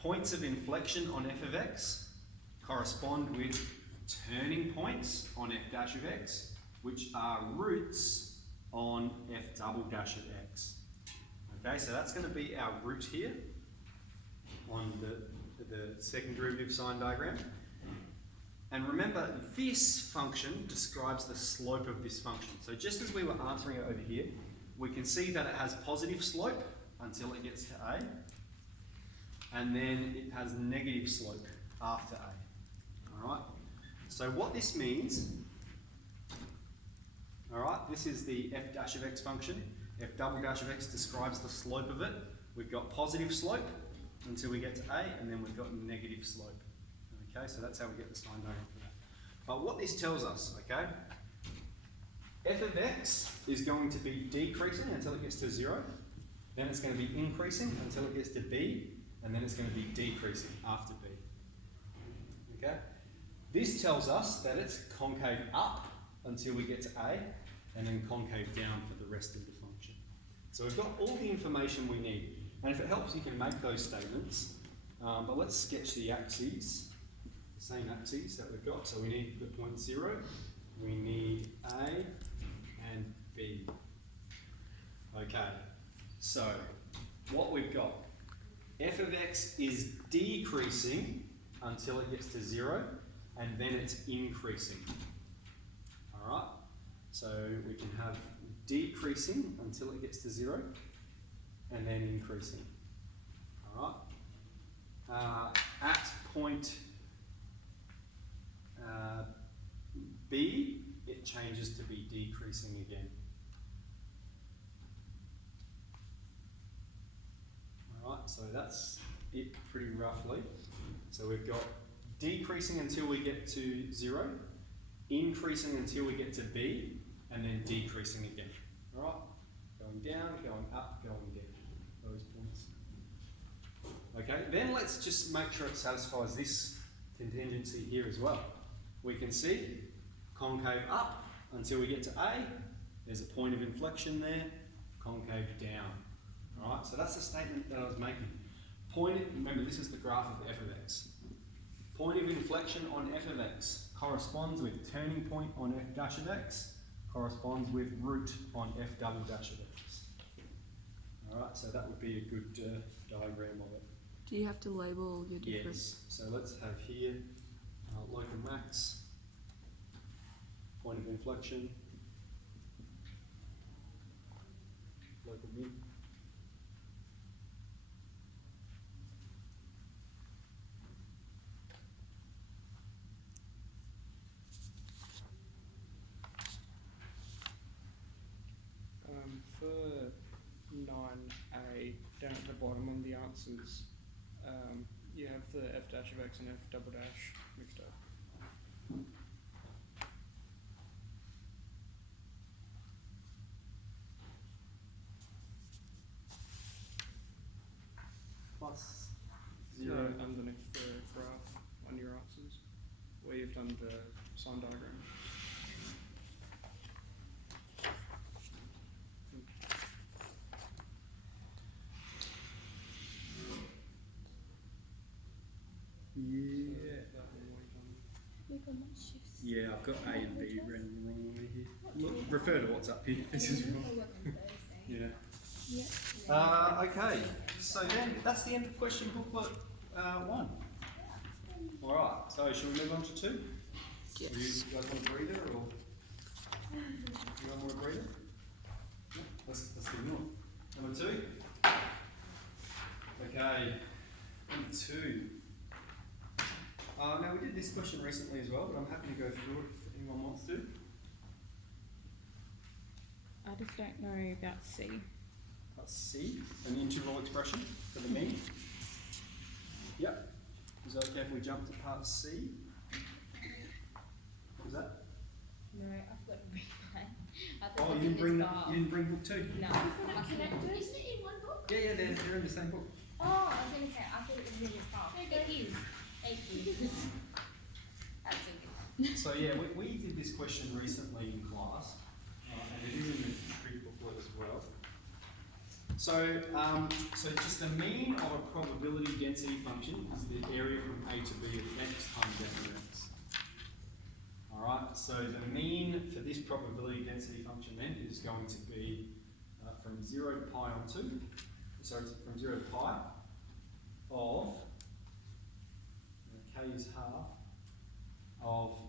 points of inflection on f of x correspond with turning points on f dash of x, which are roots on f double dash of x. Okay, so that's going to be our root here on the second derivative sine diagram. And remember, this function describes the slope of this function. So just as we were answering it over here, we can see that it has positive slope until it gets to a, and then it has negative slope after a. Alright? So what this means, alright, this is the f dash of x function. F double dash of x describes the slope of it. We've got positive slope until we get to a, and then we've got negative slope. Okay, so that's how we get the sine diagram for that. But what this tells us, okay, f of x is going to be decreasing until it gets to 0, then it's going to be increasing until it gets to b, and then it's going to be decreasing after b. Okay? This tells us that it's concave up until we get to a, and then concave down for the rest of the function. So we've got all the information we need. And if it helps, you can make those statements. But let's sketch the axes, the same axes that we've got. So we need the point 0, we need A and B. Okay, so what we've got, f of x is decreasing until it gets to 0, and then it's increasing. All right, so we can have decreasing until it gets to 0, and then increasing. All right. At point B, it changes to be decreasing again. All right. So that's it pretty roughly. So we've got decreasing until we get to 0, increasing until we get to B, and then decreasing again. All right. Going down, going up, going down. Those points. Okay, then let's just make sure it satisfies this contingency here as well. We can see concave up until we get to A, there's a point of inflection there, concave down. Alright, so that's the statement that I was making. Remember, this is the graph of f of x. Point of inflection on f of x corresponds with turning point on f dash of x, corresponds with root on f double dash of x. Alright, so that would be a good diagram of it. Do you have to label your different? Yes, so let's have here local max, point of inflection, local min. For 9a, down at the bottom on the answers, you have the f dash of x and f double dash mixed up. Plus Zero 0. underneath the graph on your answers, where you've done the sine diagram. Yeah, I've got A and B written the wrong way here. Look, refer to what's up here. This is wrong. Yeah. Okay, so then that's the end of question booklet 1. Alright, so shall we move on to 2? Yes. Do you guys want a breather or you want more breather? No? Let's do more. Number 2. Okay, number 2. Now we did this question recently as well, but I'm happy to go through it if anyone wants to. I just don't know about C. That's C, an integral expression for the mean. Yep. Is that okay if we jump to part C? What was that? No, I forgot to bring mine. Oh, you didn't bring book 2? No. Isn't it in one book? Yeah, they're in the same book. Oh, I was going to say, I thought it was in this file. It is. Thank you. So yeah, we did this question recently in class, and it is in the history booklet as well. So, so just the mean of a probability density function is the area from A to B of x times f of x. Alright, so the mean for this probability density function then is going to be from 0 to pi on 2, sorry, from 0 to pi of, k is half, of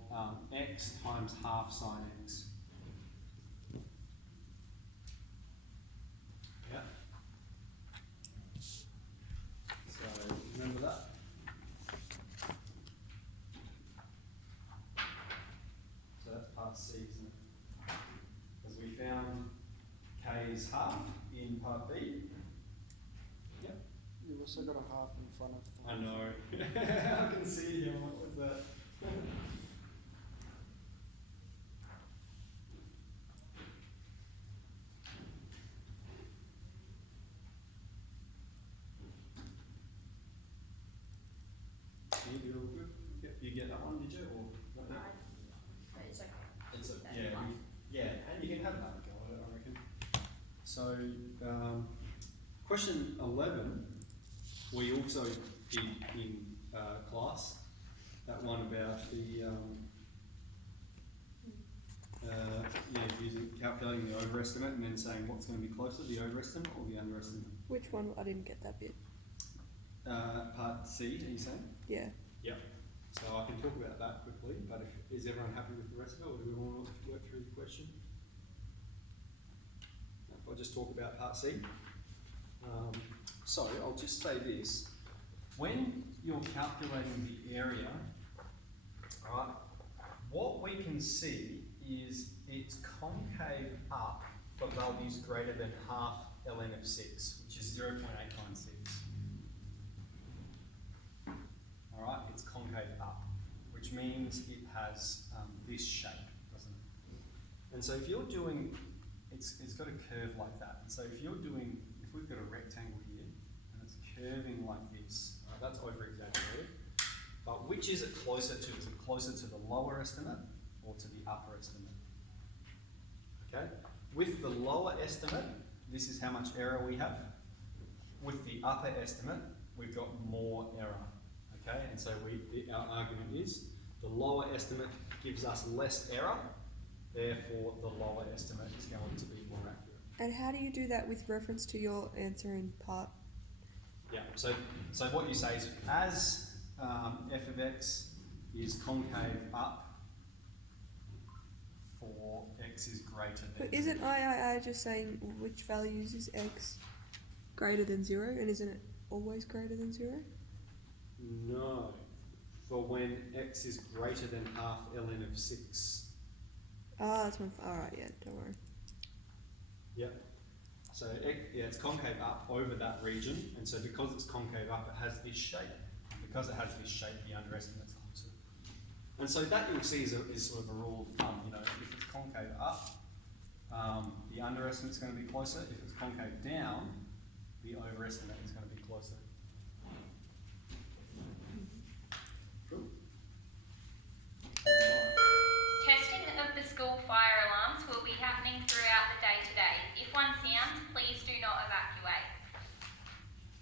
x times half sine x. Yeah. So remember that. So that's part C, isn't it? Because we found k is half in part B. Yep. You've also got a half in front of the. I know. I can see him. What was that? You do all good? Yep. You get that one, did you? Or not that? But it's okay. It's a, That's yeah, fine. yeah, and you can have that go at it, I reckon. So, question 11, we also did in class, that one about the, using, calculating the overestimate and then saying what's going to be closer, the overestimate or the underestimate. Which one? I didn't get that bit. Part C, are you saying? Yeah. Yep. So I can talk about that quickly, but is everyone happy with the rest of it, or do we want to work through the question? If I just talk about part C. So I'll just say this. When you're calculating the area, alright, what we can see is it's concave up for values greater than half ln of 6, which is 0.896. Alright, it's concave up, which means it has this shape, doesn't it? And so if you're doing, it's got a curve like that. And so if you're doing, if we've got a rectangle here, and it's curving like this, right, that's over-exaggerated, but which is it closer to? Is it closer to the lower estimate or to the upper estimate? Okay, with the lower estimate, this is how much error we have. With the upper estimate, we've got more error. Okay, and so our argument is the lower estimate gives us less error, therefore the lower estimate is going to be more accurate. And how do you do that with reference to your answer in part? Yeah, so what you say is as f of x is concave up for x is greater than. But isn't III just saying which values is x greater than 0, and isn't it always greater than 0? No, for when x is greater than half ln of 6. Ah, that's one. Alright, yeah, don't worry. Yep. So yeah, it's concave up over that region, and so because it's concave up, it has this shape. Because it has this shape, the underestimate's closer. And so that you'll see is sort of a rule of thumb. You know, if it's concave up, the underestimate's going to be closer. If it's concave down, the overestimate is going to be closer. Cool. Testing of the school fire alarms will be happening throughout the day today. If one sounds, please do not evacuate.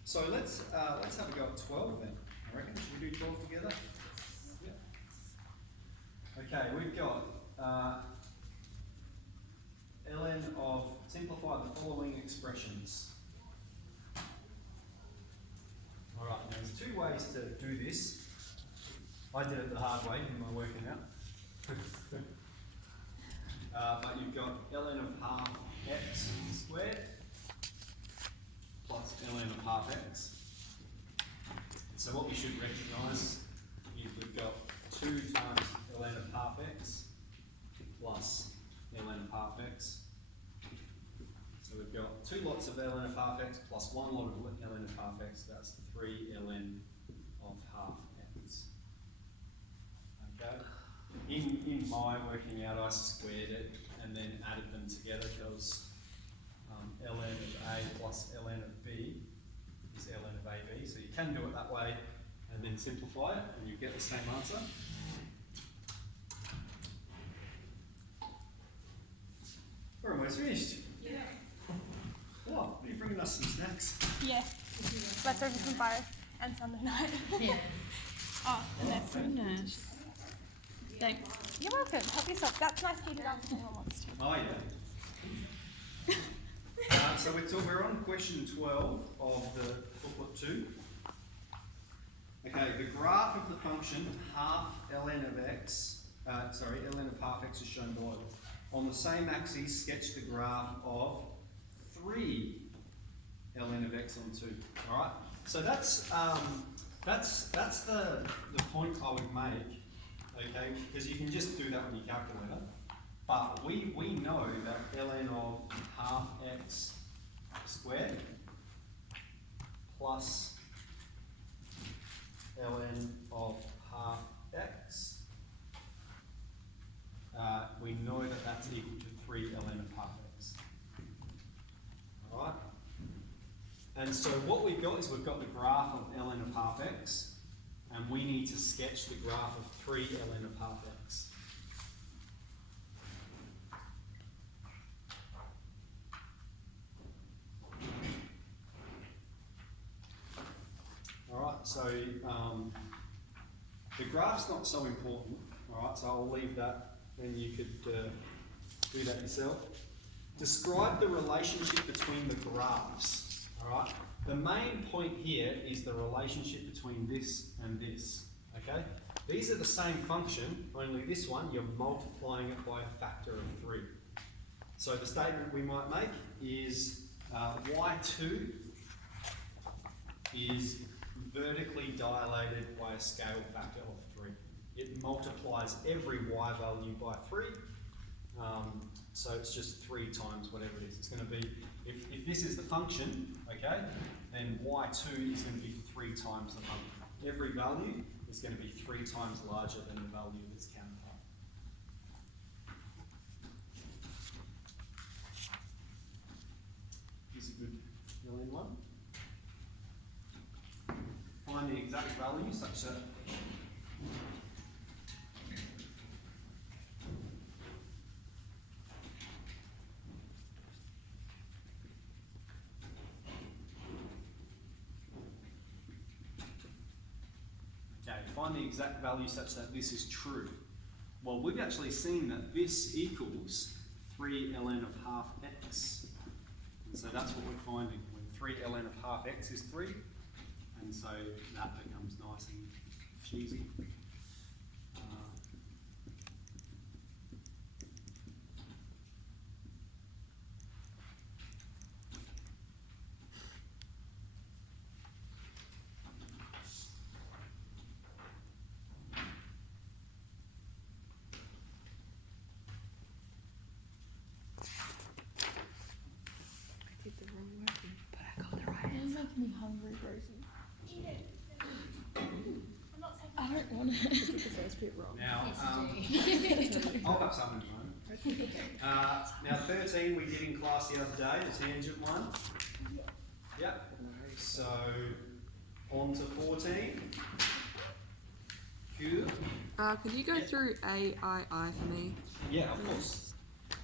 So let's have a go at 12 then. I reckon. Should we do 12 together? Yeah. Okay, we've got ln of, simplify the following expressions. Alright, there's two ways to do this. I did it the hard way in my working out. But you've got ln of half x squared plus ln of half x. So what we should recognise is we've got 2 times ln of half x plus ln of half x. So we've got 2 lots of ln of half x plus 1 lot of ln of half x. That's 3 ln of half x. Okay. In my working out, I squared it and then added them together because ln of a plus ln of b is ln of ab. So you can do it that way and then simplify it and you get the same answer. almost finished. Yeah. Oh, are you bringing us some snacks? Yeah. Leftovers from Friday and Sunday night. Yeah. Oh, and that's So nice. Thanks. You're welcome. Help yourself. That's nice heated up if anyone wants to. Oh, yeah. So we're on question 12 of the booklet 2. Okay, the graph of the function half ln of x, ln of half x is shown below. On the same axis, sketch the graph of 3 ln of x on 2. All right. So that's the point I would make. Okay, because you can just do that on your calculator. But we know that ln of half x squared plus ln of half x, we know that that's equal to 3 ln of half x. Alright? And so what we've got is we've got the graph of ln of half x, and we need to sketch the graph of 3 ln of half x. Alright, so the graph's not so important, alright, so I'll leave that, and you could do that yourself. Describe the relationship between the graphs, alright? The main point here is the relationship between this and this, okay? These are the same function, only this one you're multiplying it by a factor of 3. So the statement we might make is y2 is vertically dilated by a scale factor of 3. It multiplies every y value by 3, so it's just 3 times whatever it is. It's going to be, if this is the function, okay, then y2 is going to be 3 times the function. Every value is going to be 3 times larger than the value of its counterpart. Here's a good fill-in one. Find the exact value such that find the exact value such that this is true. Well, we've actually seen that this equals 3 ln of half x. And so that's what we're finding. When 3 ln of half x is 3, and so that becomes nice and cheesy. I did the wrong word, but I got the right You're answer. making me hungry, Rosie. Eat it. I'm not taking I don't want I it. did the first bit wrong. Now, I'll have some in mind. Now 13 we did in class the other day, the tangent one. Yep. So on to 14. Good. Could you go through AII for me? Yeah, of course.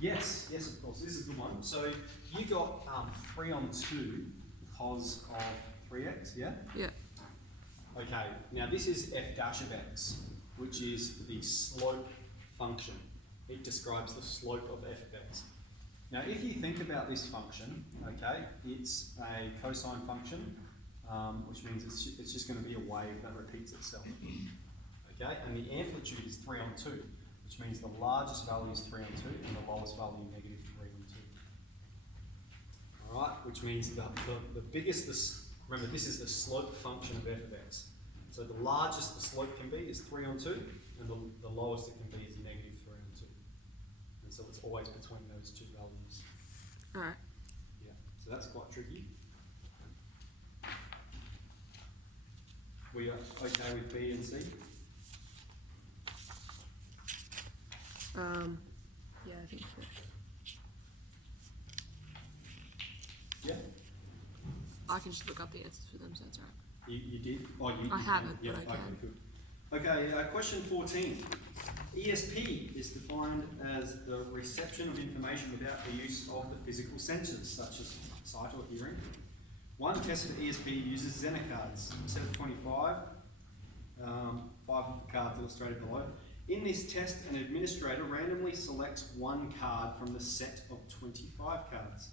Yes, of course. This is a good one. So you got 3 on 2 cos of 3x, yeah? Yeah. Okay, now this is f dash of x, which is the slope function. It describes the slope of f of x. Now if you think about this function, okay, it's a cosine function, which means it's just going to be a wave that repeats itself. Okay, and the amplitude is 3 on 2, which means the largest value is 3 on 2 and the lowest value negative 3 on 2. Alright, which means the biggest, remember this is the slope function of f of x. So the largest the slope can be is 3 on 2, and the lowest it can be is negative 3 on 2. And so it's always between those two values. Alright. Yeah, so that's quite tricky. We are okay with B and C? Yeah, I think so. Yeah. I can just look up the answers for them, so that's alright. You did? Oh, you I can. haven't, Yeah, but I okay, can. good. Okay, question 14. ESP is defined as the reception of information without the use of the physical senses, such as sight or hearing. One test for ESP uses Zener cards. Instead of 25, 5 of the cards illustrated below. In this test, an administrator randomly selects one card from the set of 25 cards.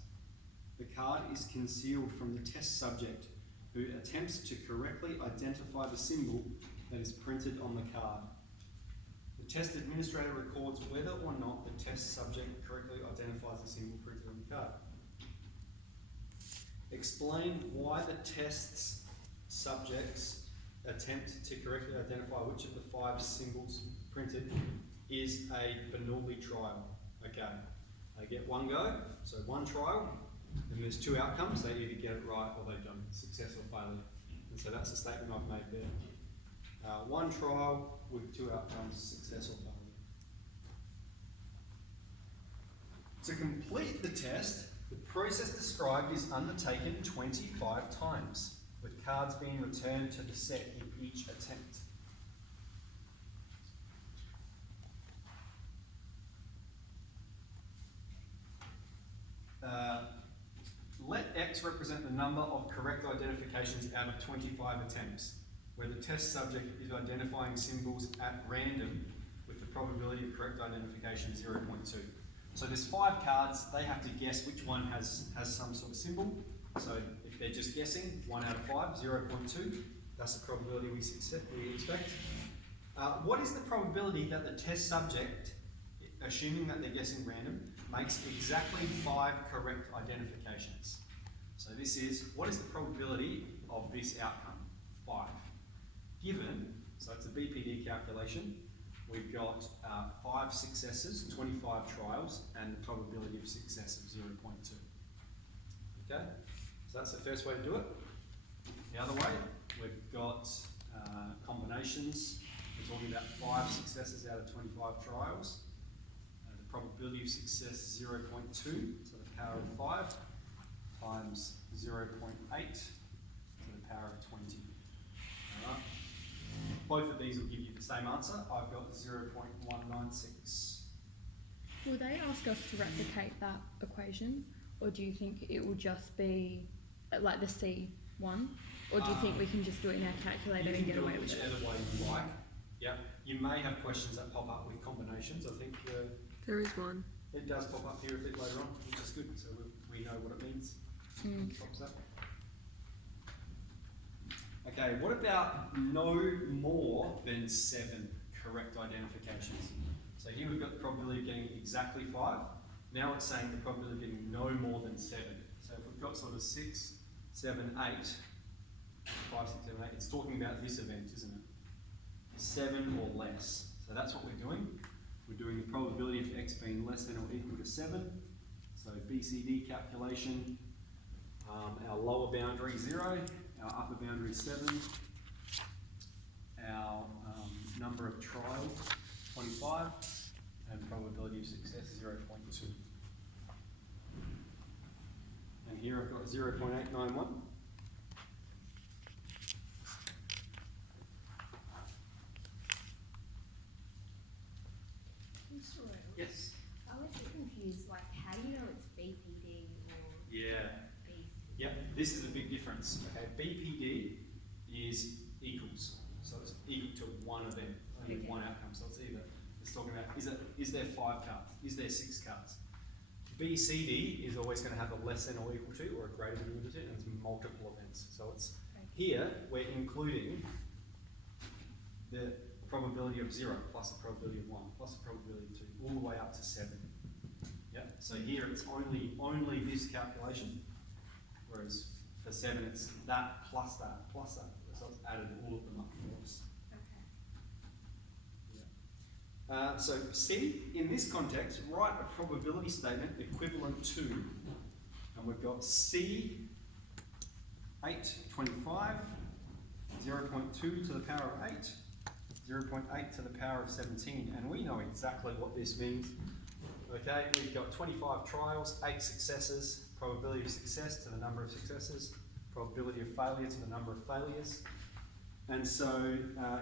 The card is concealed from the test subject, who attempts to correctly identify the symbol that is printed on the card. The test administrator records whether or not the test subject correctly identifies the symbol printed on the card. Explain why the test's subjects attempt to correctly identify which of the 5 symbols printed is a Bernoulli trial. Okay, they get one go, so one trial, and there's 2 outcomes. They either get it right or they don't, success or failure. And so that's the statement I've made there. One trial with 2 outcomes, success or failure. To complete the test, the process described is undertaken 25 times, with cards being returned to the set in each attempt. Let X represent the number of correct identifications out of 25 attempts, where the test subject is identifying symbols at random with the probability of correct identification 0.2. So there's 5 cards, they have to guess which one has some sort of symbol. So if they're just guessing, 1 out of 5, 0.2, that's the probability we expect. What is the probability that the test subject, assuming that they're guessing random, makes exactly 5 correct identifications? So this is, what is the probability of this outcome? 5. Given, so it's a BPD calculation, we've got 5 successes, 25 trials, and the probability of success of 0.2. Okay, so that's the first way to do it. The other way, we've got combinations. We're talking about 5 successes out of 25 trials. The probability of success 0.2 to the power of 5 times 0.8 to the power of 20. All right. Both of these will give you the same answer. I've got 0.196. Will they ask us to replicate that equation, or do you think it will just be like the C1, or do you think we can just do it in our calculator and get away with it? You can do it whichever way you like. Yep. You may have questions that pop up with combinations. I think There is one. it does pop up here a bit later on, which is good, so we know what it means. It pops up. Okay, what about no more than 7 correct identifications? So here we've got the probability of getting exactly 5. Now it's saying the probability of getting no more than 7. So if we've got sort of 6, 7, 8, 5, 6, 7, 8, it's talking about this event, isn't it? 7 or less. So that's what we're doing. We're doing the probability of X being less than or equal to 7. So BCD calculation, our lower boundary 0, our upper boundary 7, our number of trials 25, and probability of success 0.2. And here I've got 0.891. Yes. I was confused, like, how do you know it's BPD or Yeah. BC? Yep, this is a big difference. Okay, BPD is equals, so it's equal to one event, only Okay. one outcome. So it's talking about is there 5 cards? Is there 6 cards? BCD is always going to have a less than or equal to or a greater than or equal to, and it's multiple events. So it's here we're including the probability of 0 plus the probability of 1 plus the probability of 2, all the way up to 7. Yep. So here it's only this calculation, whereas for 7 it's that plus that plus that. So it's added all of them up for us. Okay. So C, in this context, write a probability statement equivalent to, and we've got C 825, 0.2 to the power of 8, 0.8 to the power of 17, and we know exactly what this means. Okay, we've got 25 trials, 8 successes, probability of success to the number of successes, probability of failure to the number of failures. And so,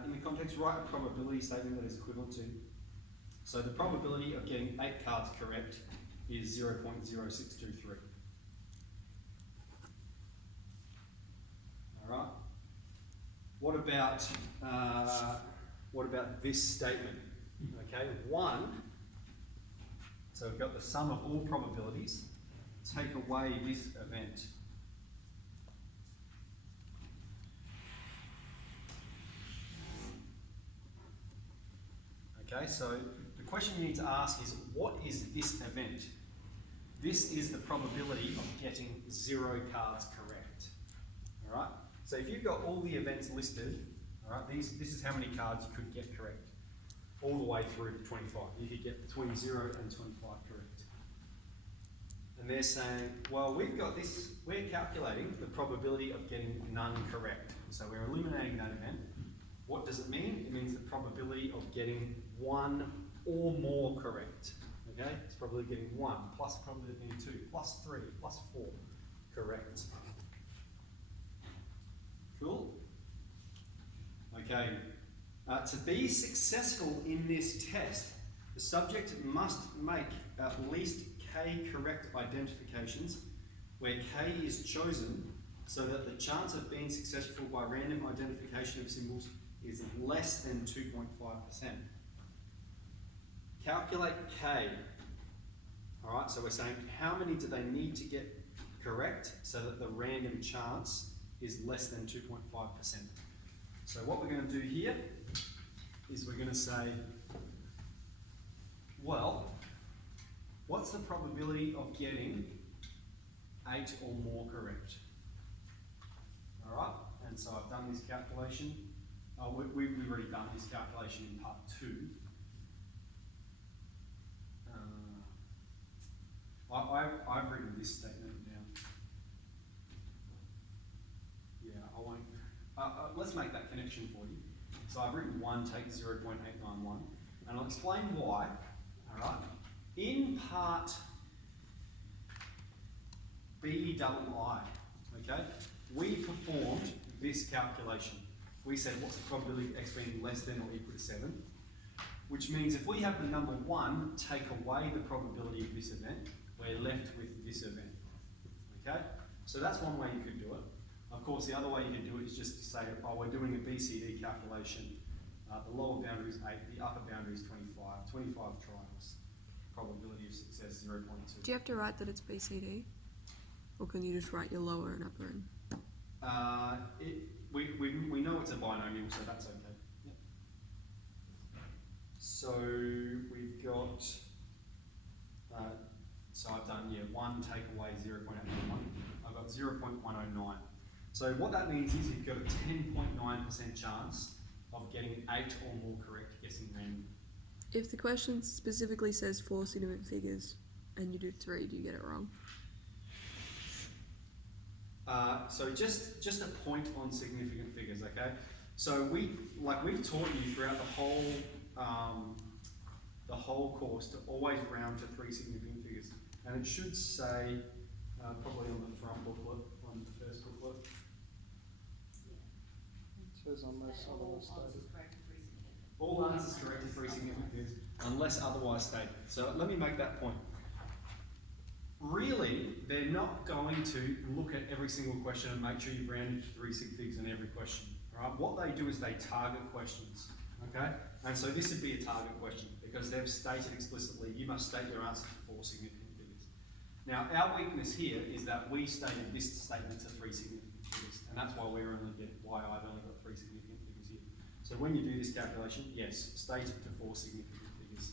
in the context, write a probability statement that is equivalent to So the probability of getting 8 cards correct is 0.0623. All right. What about this statement? Okay, 1. So we've got the sum of all probabilities. Take away this event. Okay, so the question you need to ask is, what is this event? This is the probability of getting 0 cards correct. All right. So if you've got all the events listed, all right, this is how many cards you could get correct, all the way through to 25. You could get between 0 and 25 correct. And they're saying, well, we've got this, we're calculating the probability of getting none correct. So we're eliminating that event. What does it mean? It means the probability of getting 1 or more correct. Okay? It's probably getting 1, plus probability of getting 2, plus 3, plus 4 correct. Cool? Okay. To be successful in this test, the subject must make at least k correct identifications where k is chosen so that the chance of being successful by random identification of symbols is less than 2.5%. Calculate k. Alright, so we're saying how many do they need to get correct so that the random chance is less than 2.5%. So what we're going to do here is we're going to say, well, what's the probability of getting 8 or more correct? Alright, and so I've done this calculation. We've already done this calculation in part 2. I've written this statement down. Yeah, I won't. Let's make that connection for you. So I've written 1 take 0.891, and I'll explain why. All right. In part BII, okay, we performed this calculation. We said, what's the probability of x being less than or equal to 7? Which means if we have the number 1 take away the probability of this event, we're left with this event. Okay? So that's one way you could do it. Of course, the other way you can do it is just to say, oh, we're doing a BCD calculation. The lower boundary is 8, the upper boundary is 25. 25 trials. Probability of success 0.2. Do you have to write that it's BCD? Or can you just write your lower and upper end? We know it's a binomial, so that's okay. Yep. So we've got, so I've done, 1 take away 0.891. I've got 0.109. So what that means is you've got a 10.9% chance of getting 8 or more correct guessing random. If the question specifically says 4 significant figures and you do 3, do you get it wrong? So just a point on significant figures, okay? So we've taught you throughout the whole course to always round to 3 significant figures, and it should say probably on the front booklet, on the first booklet. It says unless otherwise stated. All answers correct to 3 significant figures, unless otherwise stated. So let me make that point. Really, they're not going to look at every single question and make sure you've rounded to 3 sig figs in every question. Right? What they do is they target questions. Okay? And so this would be a target question because they've stated explicitly you must state your answer to 4 significant figures. Now, our weakness here is that we stated this statement to 3 significant figures, and that's why I've only got 3 significant figures here. So when you do this calculation, yes, state it to 4 significant figures.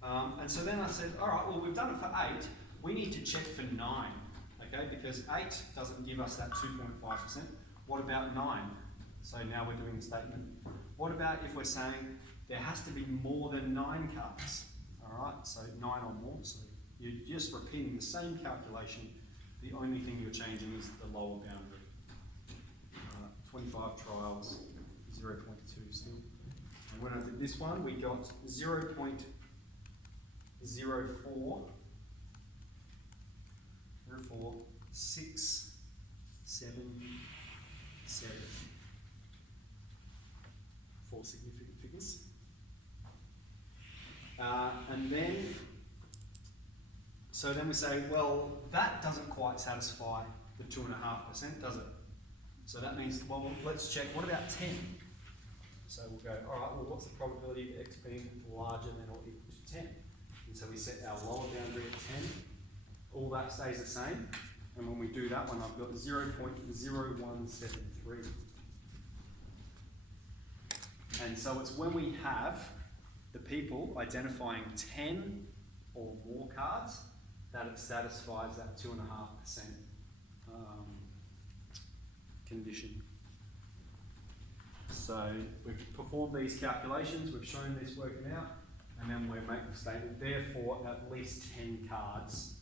And so then I said, all right, well, we've done it for 8. We need to check for 9, okay? Because 8 doesn't give us that 2.5%. What about 9? So now we're doing a statement. What about if we're saying there has to be more than 9 cards? All right, so 9 or more. So you're just repeating the same calculation. The only thing you're changing is the lower boundary. 25 trials, 0.2 still. And when I did this one, we got 0.04. 6, 7, 7. 4 significant figures. then, so then we say, well, that doesn't quite satisfy the 2.5%, does it? So that means, well, let's check, what about 10? So we'll go, all right, well, what's the probability of x being larger than or equal to 10? And so we set our lower boundary at 10. All that stays the same. And when we do that one, I've got 0.0173. And so it's when we have the people identifying 10 or more cards that it satisfies that 2.5% condition. So we've performed these calculations, we've shown this working out, and then we're making a statement. Therefore, at least 10 cards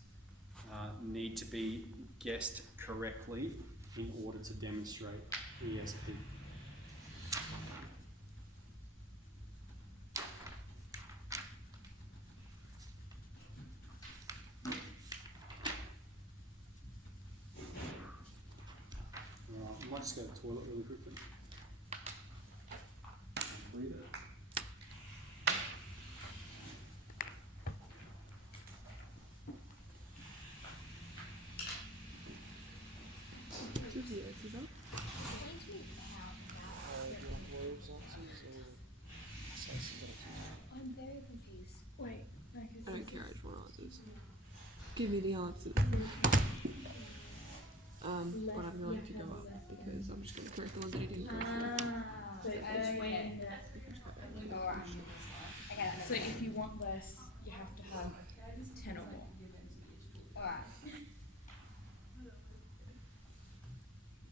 need to be guessed correctly in order to demonstrate ESP. Alright, I might just go to the toilet really quickly. Breathe it. Where's the X's on? Do you want World's answers or Sace got a few? I'm very confused. Wait, I don't care, I just want answers. Give me the answers. But I'm going to go up because I'm just going to correct the ones that he didn't go for. So it's when so if you want less, you have to have 10 or more. Alright.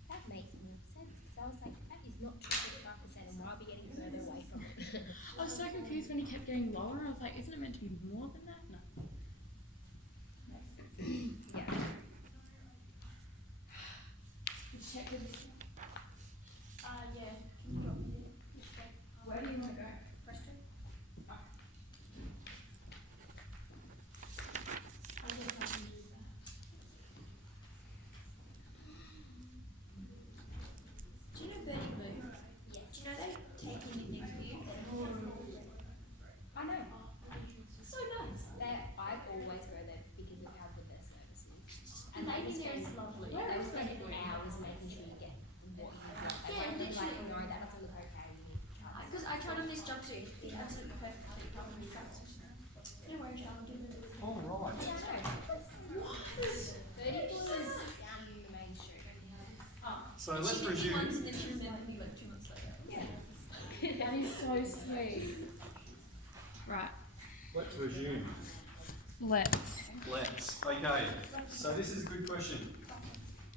That makes more sense, because I was like, that is not 2.5%, and why are we getting further away from it? I was so confused when he kept getting lower. I was like, isn't it meant to be more than that? No. Yeah. Check this. Yeah. Can you go with it? Where do you want to go? Question? Oh. I guess I can use that. Do you know Birdie Boo? Yeah. Do you know they take him in next to you? I know. So nice. I always go there because of how good their service is. And they just is lovely. They will spend hours making sure you get what you want. They won't be like, no, that doesn't look okay. Because I tried on this jumpsuit. It absolutely perfect. No worries, I'll give it a All right. Birdie Boo is down in the main street. So let's She did resume. once and then she remembered me like 2 months later. Yeah. That is so sweet. Right. Let's resume. Let's. Let's. Okay. So this is a good question.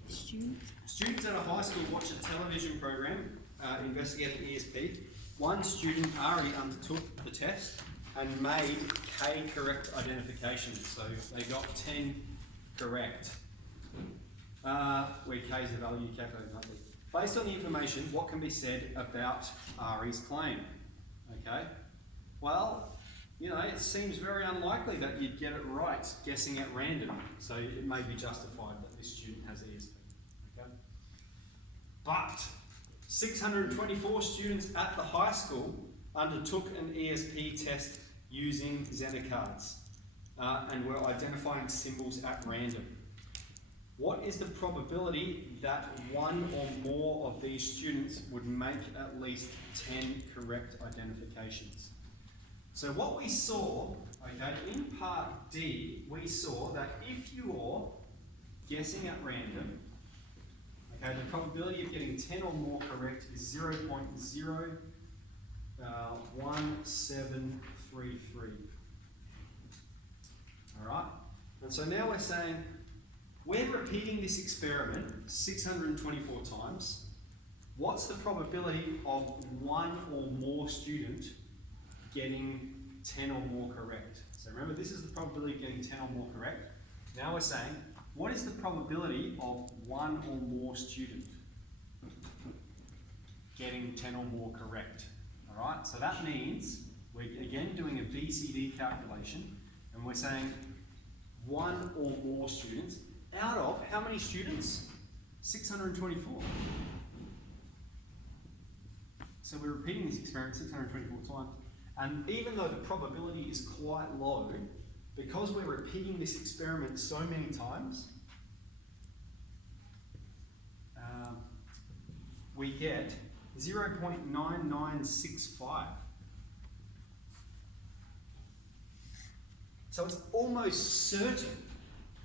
Students. Students at a high school watch a television program investigating ESP. One student already undertook the test and made K correct identifications. So they got 10 correct. Where K is the value calculated monthly. Based on the information, what can be said about Ari's claim? Okay. Well, you know, it seems very unlikely that you'd get it right guessing at random. So it may be justified that this student has ESP. Okay. But 624 students at the high school undertook an ESP test using Zener cards and were identifying symbols at random. What is the probability that one or more of these students would make at least 10 correct identifications? So what we saw, okay, in part D, we saw that if you're guessing at random, okay, the probability of getting 10 or more correct is 0.01733. All right, and so now we're saying we're repeating this experiment 624 times. What's the probability of one or more student getting 10 or more correct? So remember, this is the probability of getting 10 or more correct. Now we're saying, what is the probability of one or more student getting 10 or more correct? All right, so that means we're again doing a BCD calculation, and we're saying one or more students out of how many students? 624. So we're repeating this experiment 624 times. And even though the probability is quite low, because we're repeating this experiment so many times, we get 0.9965. So it's almost certain,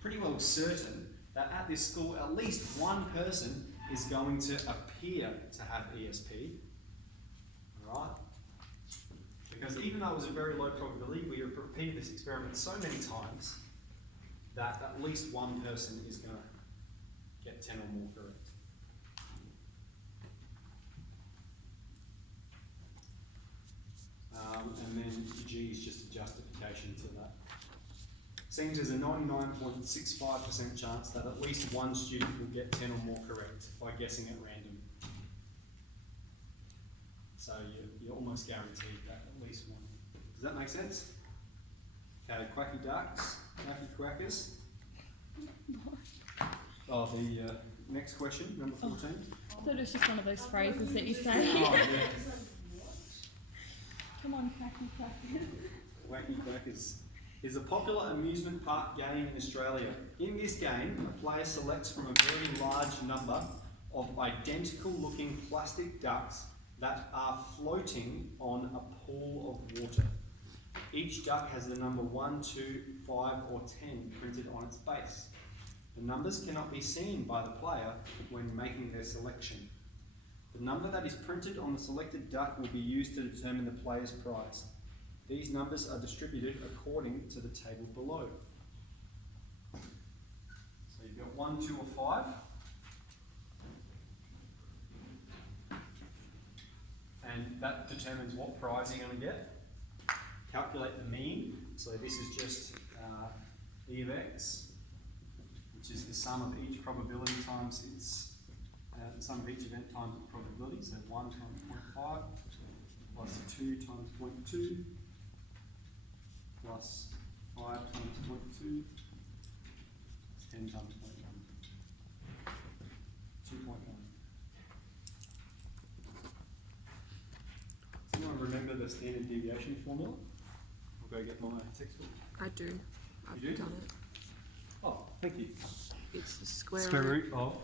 pretty well certain, that at this school at least one person is going to appear to have ESP. Alright? Because even though it was a very low probability, we have repeated this experiment so many times that at least one person is going to get 10 or more correct. And then G is just a justification to that. Seems there's a 99.65% chance that at least one student will get 10 or more correct by guessing at random. So you're almost guaranteed that at least one. Does that make sense? Okay, quacky ducks, quacky quackers. Oh, the next question, number 14. I thought it was just one of those phrases that you say. Oh, yeah. Come on, cracky cracky. Wacky Quackers is a popular amusement park game in Australia. In this game, a player selects from a very large number of identical looking plastic ducks that are floating on a pool of water. Each duck has the number 1, 2, 5 or 10 printed on its base. The numbers cannot be seen by the player when making their selection. The number that is printed on the selected duck will be used to determine the player's prize. These numbers are distributed according to the table below. So you've got 1, 2 or 5. And that determines what prize you're going to get. Calculate the mean. So this is just E of X, which is the sum of each probability times its the sum of each event times its probability. So 1 times 0.5 plus 2 times 0.2 plus 5 times 0.2 plus 10 times 0.1. 2.1. Does anyone remember the standard deviation formula? I'll go get my textbook. I do. I've You do? done it. Oh, thank you. It's the square Square root root of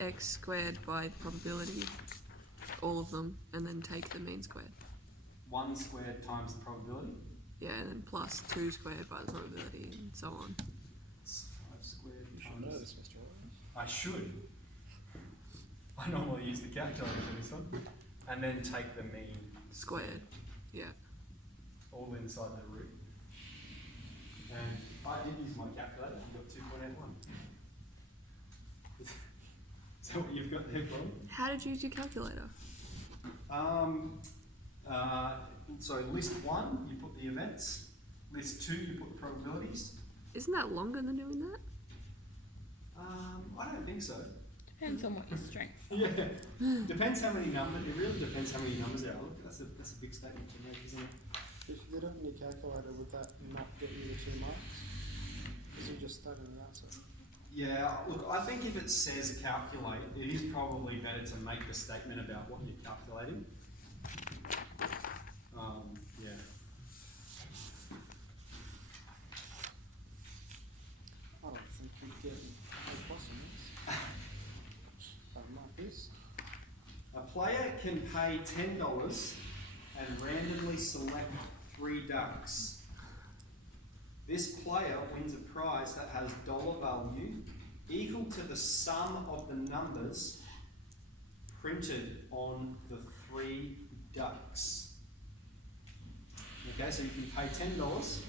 x squared by the probability, all of them, and then take the mean squared. 1 squared times the probability. Yeah, and then plus 2 squared by the probability, and so on. It's 5 squared You should times. know this, Mr. Rollins. I should. I normally use the calculator for this one. And then take the mean Squared. Yeah. all inside the root. And I did use my calculator. I've got 2.81. Is that what you've got there, Paul? How did you use your calculator? So list 1, you put the events. List 2, you put the probabilities. Isn't that longer than doing that? I don't think so. Depends on what your strengths are. Yeah. Depends how many numbers. It really depends how many numbers there are. Look, that's a big statement to make, isn't it? If you did it in your calculator, would that not get you the 2 marks? Because you just started the answer. Yeah, look, I think if it says calculate, it is probably better to make the statement about what you're calculating. Yeah. I don't think you get no possibles. Like this. A player can pay $10 and randomly select 3 ducks. This player wins a prize that has dollar value equal to the sum of the numbers printed on the 3 ducks. Okay, so you can pay $10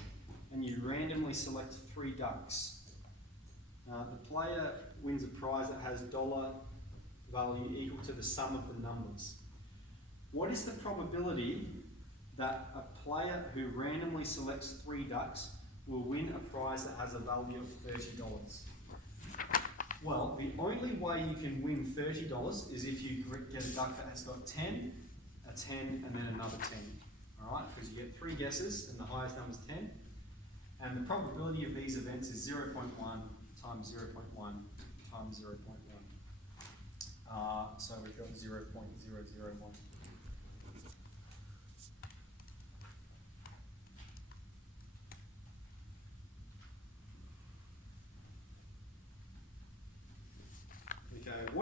and you randomly select 3 ducks. The player wins a prize that has dollar value equal to the sum of the numbers. What is the probability that a player who randomly selects 3 ducks will win a prize that has a value of $30? Well, the only way you can win $30 is if you get a duck that has got 10, a 10, and then another 10. Alright, because you get 3 guesses and the highest number is 10. And the probability of these events is 0.1 times 0.1 times 0.1. So we've got 0.001.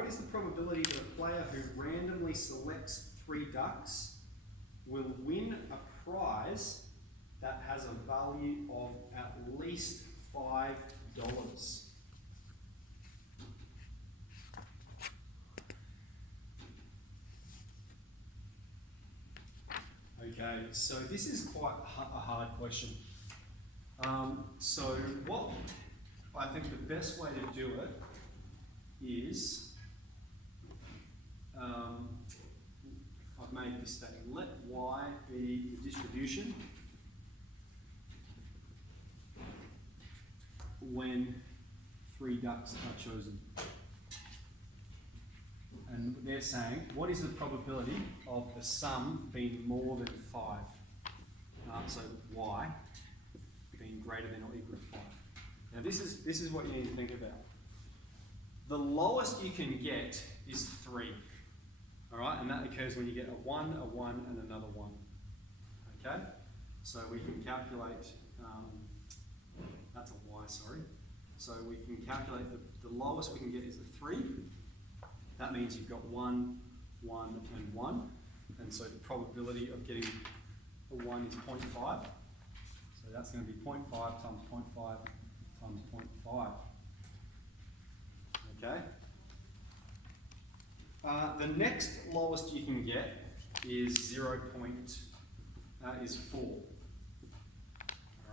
is the probability that a player who randomly selects 3 ducks will win a prize that has a value of at least $5? Okay, so this is quite a hard question. So what I think the best way to do it is, I've made this statement, let y be the distribution when 3 ducks are chosen. And they're saying, what is the probability of the sum being more than 5? So y being greater than or equal to 5. Now this is what you need to think about. The lowest you can get is 3. Alright, and that occurs when you get a 1, a 1, and another 1. Okay? So we can calculate, that's a y, sorry. So we can calculate the lowest we can get is a 3. That means you've got 1, 1, and 1. And so the probability of getting a 1 is 0.5. So that's going to be 0.5 times 0.5 times 0.5. Okay? The next lowest you can get is is 4.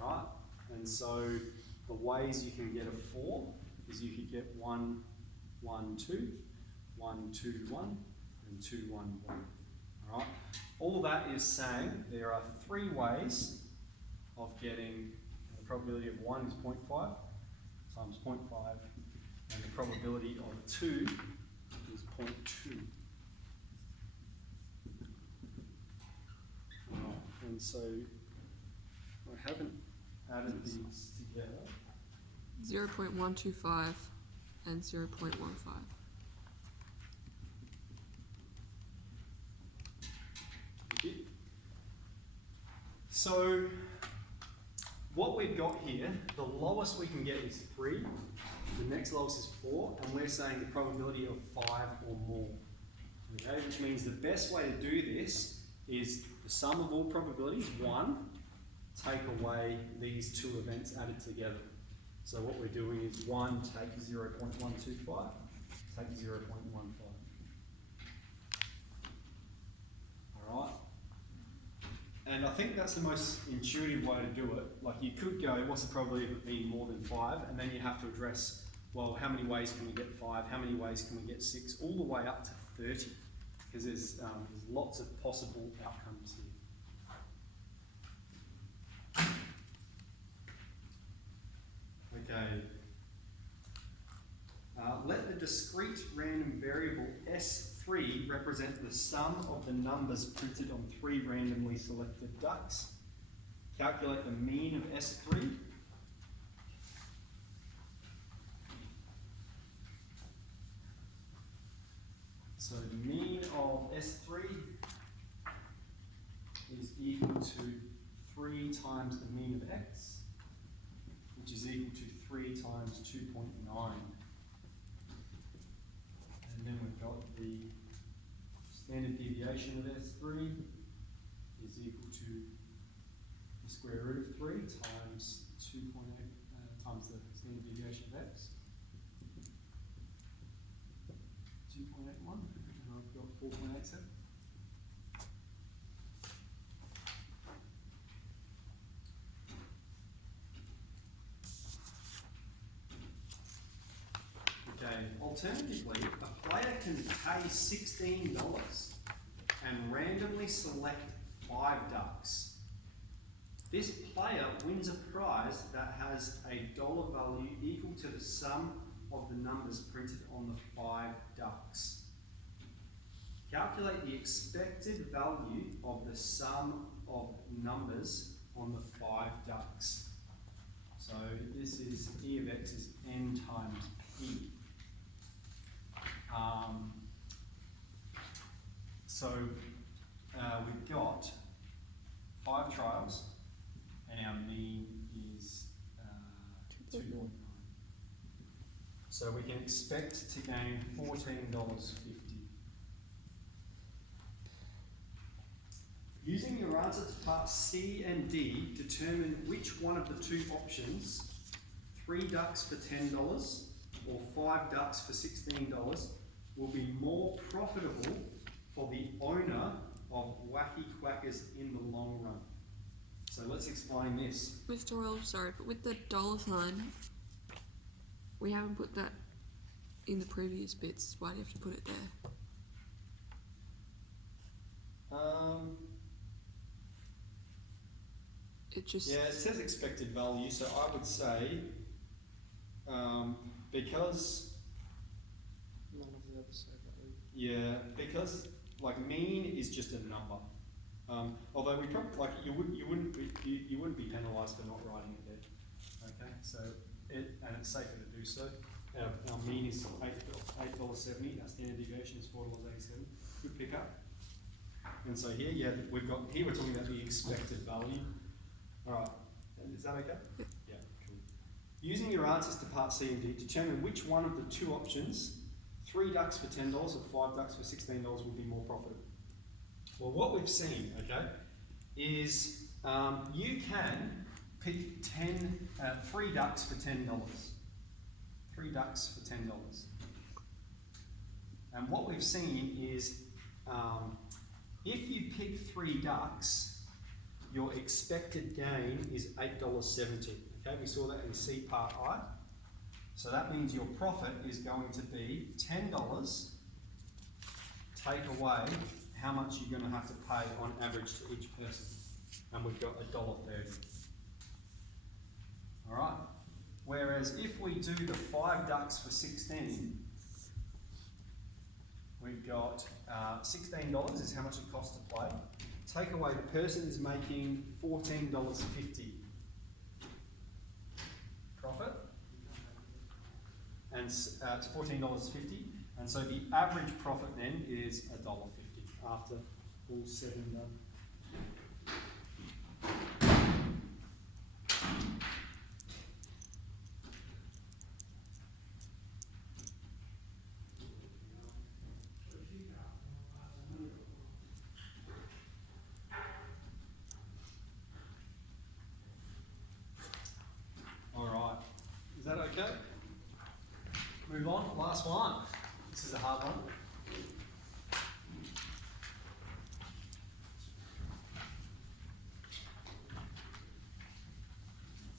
Alright? And so the ways you can get a 4 is you could get 1, 1, 2, 1, 2, 1, and 2, 1, 1. Alright? All that is saying there are 3 ways of getting the probability of 1 is 0.5 times 0.5, and the probability of 2 is 0.2. And so I haven't added these together. 0.125 and 0.15. So what we've got here, the lowest we can get is 3, the next lowest is 4, and we're saying the probability of 5 or more. Okay, which means the best way to do this is the sum of all probabilities, 1, take away these 2 events added together. So what we're doing is 1 take 0.125, take 0.15. Alright? And I think that's the most intuitive way to do it. Like you could go, what's the probability of it being more than 5? And then you have to address, well, how many ways can we get 5? How many ways can we get 6? All the way up to 30. Because there's lots of possible outcomes here. Okay. Let the discrete random variable S3 represent the sum of the numbers printed on 3 randomly selected ducks. Calculate the mean of S3. So the mean of S3 is equal to 3 times the mean of X, which is equal to 3 times 2.9. And then we've got the standard deviation of S3 is equal to the square root of 3 times 2.8 times the standard deviation of X. 2.81, and I've got 4.87. Okay, alternatively, a player can pay $16 and randomly select 5 ducks. This player wins a prize that has a dollar value equal to the sum of the numbers printed on the 5 ducks. Calculate the expected value of the sum of numbers on the 5 ducks. So this is E of X is N times P. We've got 5 trials, and our mean is 2.9. So we can expect to gain $14.50. Using your answer to parts C and D, determine which one of the two options, 3 ducks for $10 or 5 ducks for $16, will be more profitable for the owner of Wacky Quackers in the long run. So let's explain this. Mr. Royal, sorry, but with the dollar sign, we haven't put that in the previous bits. Why do you have to put it there? It just... Yeah, it says expected value, so I would say, because, None of the others say value. yeah, because like mean is just a number. Although we probably, like you wouldn't be penalised for not writing it there. Okay, so and it's safer to do so. Our mean is $8.70. Our standard deviation is $4.87. Good pickup. And so here, yeah, we're talking about the expected value. All right, is that okay? Yeah, cool. Using your answers to part C and D, determine which one of the two options, 3 ducks for $10 or 5 ducks for $16, will be more profitable. Well, what we've seen, okay, is you can pick 3 ducks for $10. 3 ducks for $10. And what we've seen is if you pick 3 ducks, your expected gain is $8.70. Okay, we saw that in C part I. So that means your profit is going to be $10, take away how much you're going to have to pay on average to each person. And we've got $1.30. All right. Whereas if we do the 5 ducks for 16, we've got $16 is how much it costs to play. Take away, the person is making $14.50 profit, and it's $14.50, and so the average profit then is $1.50 after all said and done. Is that okay? Move on, last one. This is a hard one.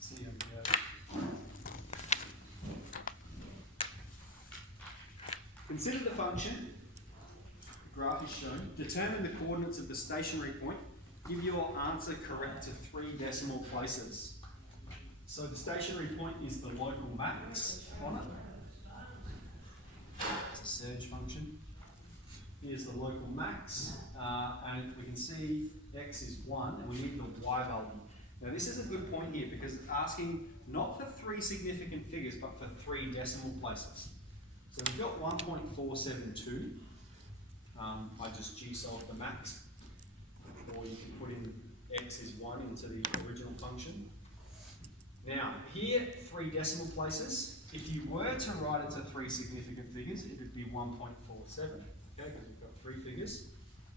See how we go. Consider the function, the graph is shown, determine the coordinates of the stationary point, give your answer correct to 3 decimal places. So the stationary point is the local max on it. It's a surge function. Here's the local max, and we can see x is 1, and we need the y value. Now this is a good point here because it's asking not for 3 significant figures, but for 3 decimal places. So we've got 1.472. I just g-solved the max, or you can put in x is 1 into the original function. Now, here, 3 decimal places. If you were to write it to 3 significant figures, it would be 1.47, okay, because we've got 3 figures.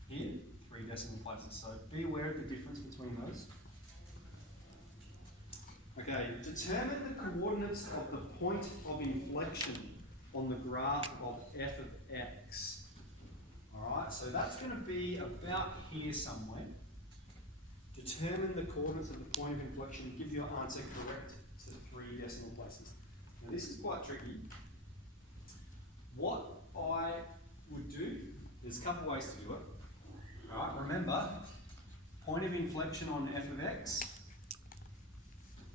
Here, 3 decimal places. So be aware of the difference between those. Okay, determine the coordinates of the point of inflection on the graph of f of x. Alright, so that's going to be about here somewhere. Determine the coordinates of the point of inflection and give your answer correct to 3 decimal places. Now this is quite tricky. What I would do, there's a couple ways to do it. Alright, remember, point of inflection on f of x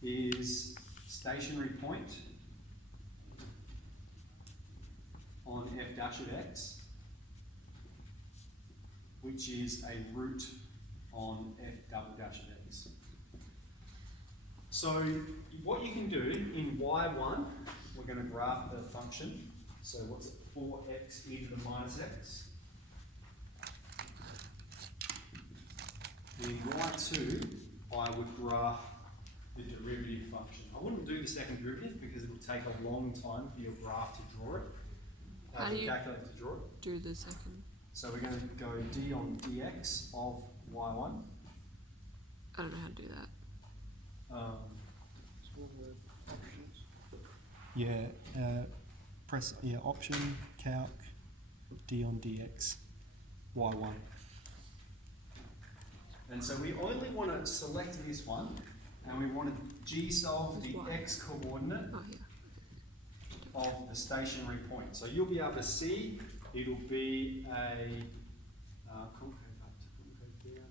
is stationary point on f dash of x, which is a root on f double dash of x. So what you can do in y1, we're going to graph the function. So what's it? 4x e to the minus x. And in y2, I would graph the derivative function. I wouldn't do the second derivative because it will take a long time for your graph to draw it. How do you calculate to draw it? do the second? So we're going to go d on dx of y1. I don't know how to do that. So what were the options? Yeah, press option, calc, d on dx, y1. And so we only want to select this one, and we want to g-solve the Why? x coordinate Oh yeah. of the stationary point. So you'll be able to see it'll be a concave up to concave down.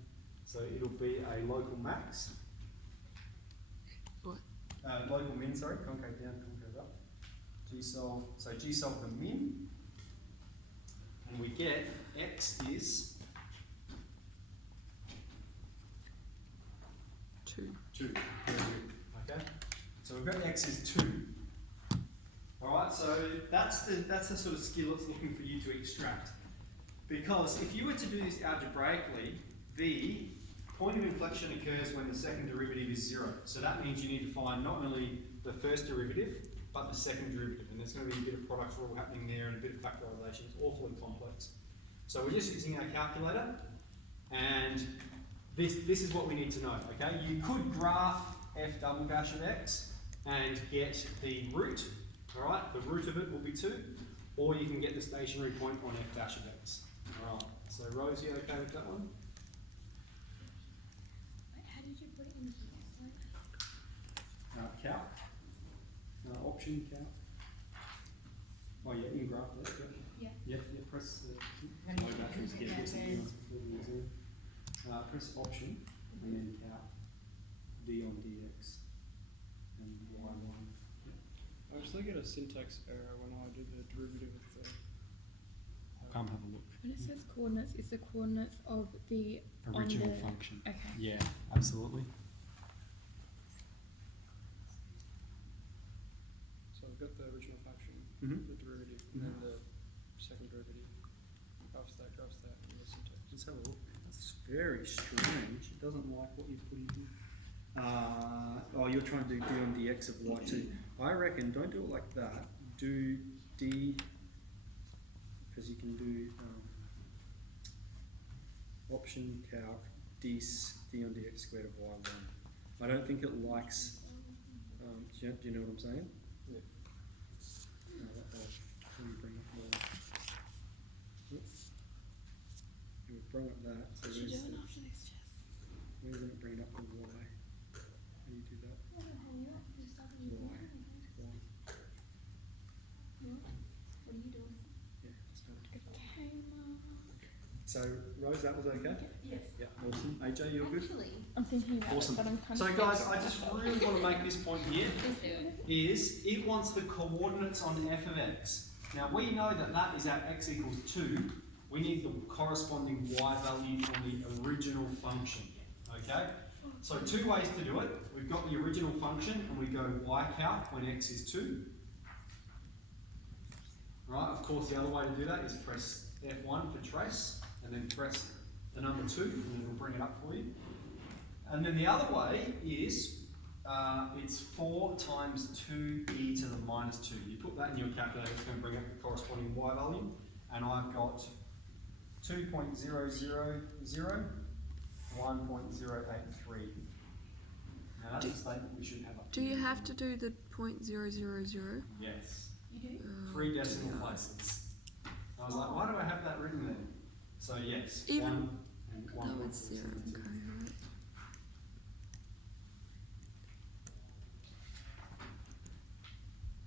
So it'll be a local max. What? Local min, sorry, concave down, concave up. G-solve, so G-solve the min, and we get x is 2. 2. Very good. Okay? So we've got x is 2. Alright, so that's the sort of skill it's looking for you to extract. Because if you were to do this algebraically, the point of inflection occurs when the second derivative is 0. So that means you need to find not only the first derivative, but the second derivative. And there's going to be a bit of product rule happening there and a bit of factorisation. It's awfully complex. So we're just using our calculator, and this is what we need to know, okay? You could graph f double dash of x and get the root, all right? The root of it will be 2, or you can get the stationary point on f dash of x, all right? So Rosie, okay with that one? How did you put it in the Calc, option calc. Oh yeah, in graph, Yeah. Yeah, press my batteries get a bit too press option and then calc d on dx and y1. I actually get a syntax error when I do the derivative of the. Come have a look. When it says coordinates, it's the coordinates of the Original on the, function. Okay. Yeah, absolutely. So I've got the original function, Mm-hmm. the derivative, and then the second derivative. Graphs that, and the syntax. Let's have a look. That's very strange. It doesn't like what you've put in here. Oh, you're trying to do d on dx of y2. I reckon don't do it like that. Do d, because you can do option calc d on dx squared of y1. I don't think it likes. Do you know what I'm saying? Yeah. Let me bring up more. Oops. We've brought up that. So What you where's doing the, after this, Jess? where does it bring it up on y? How do you do that? What are you Y. doing? Yeah, just done. Okay, Mum. So Rose, that was okay? Yes. Yeah, awesome. AJ, you're good? Actually, I'm thinking about Awesome. it, but I'm kind So of. guys, I just really want to make this point here, please do it. is it wants the coordinates on f of x. Now we know that that is at x equals 2. We need the corresponding y value on the original function, okay? So 2 ways to do it. We've got the original function and we go y calc when x is 2. Right, of course the other way to do that is press F1 for trace and then press the number 2 and then it'll bring it up for you. And then the other way is it's 4 times 2e to the minus 2. You put that in your calculator, it's going to bring up the corresponding y value, and I've got 2.000, 1.083. Now that's a statement we should have up. Do you have to do the 0.000? Yes. You do? 3 decimal places. I was like, why do I have that written there? So yes, Even- 1 and That 1. was 0. Okay, right.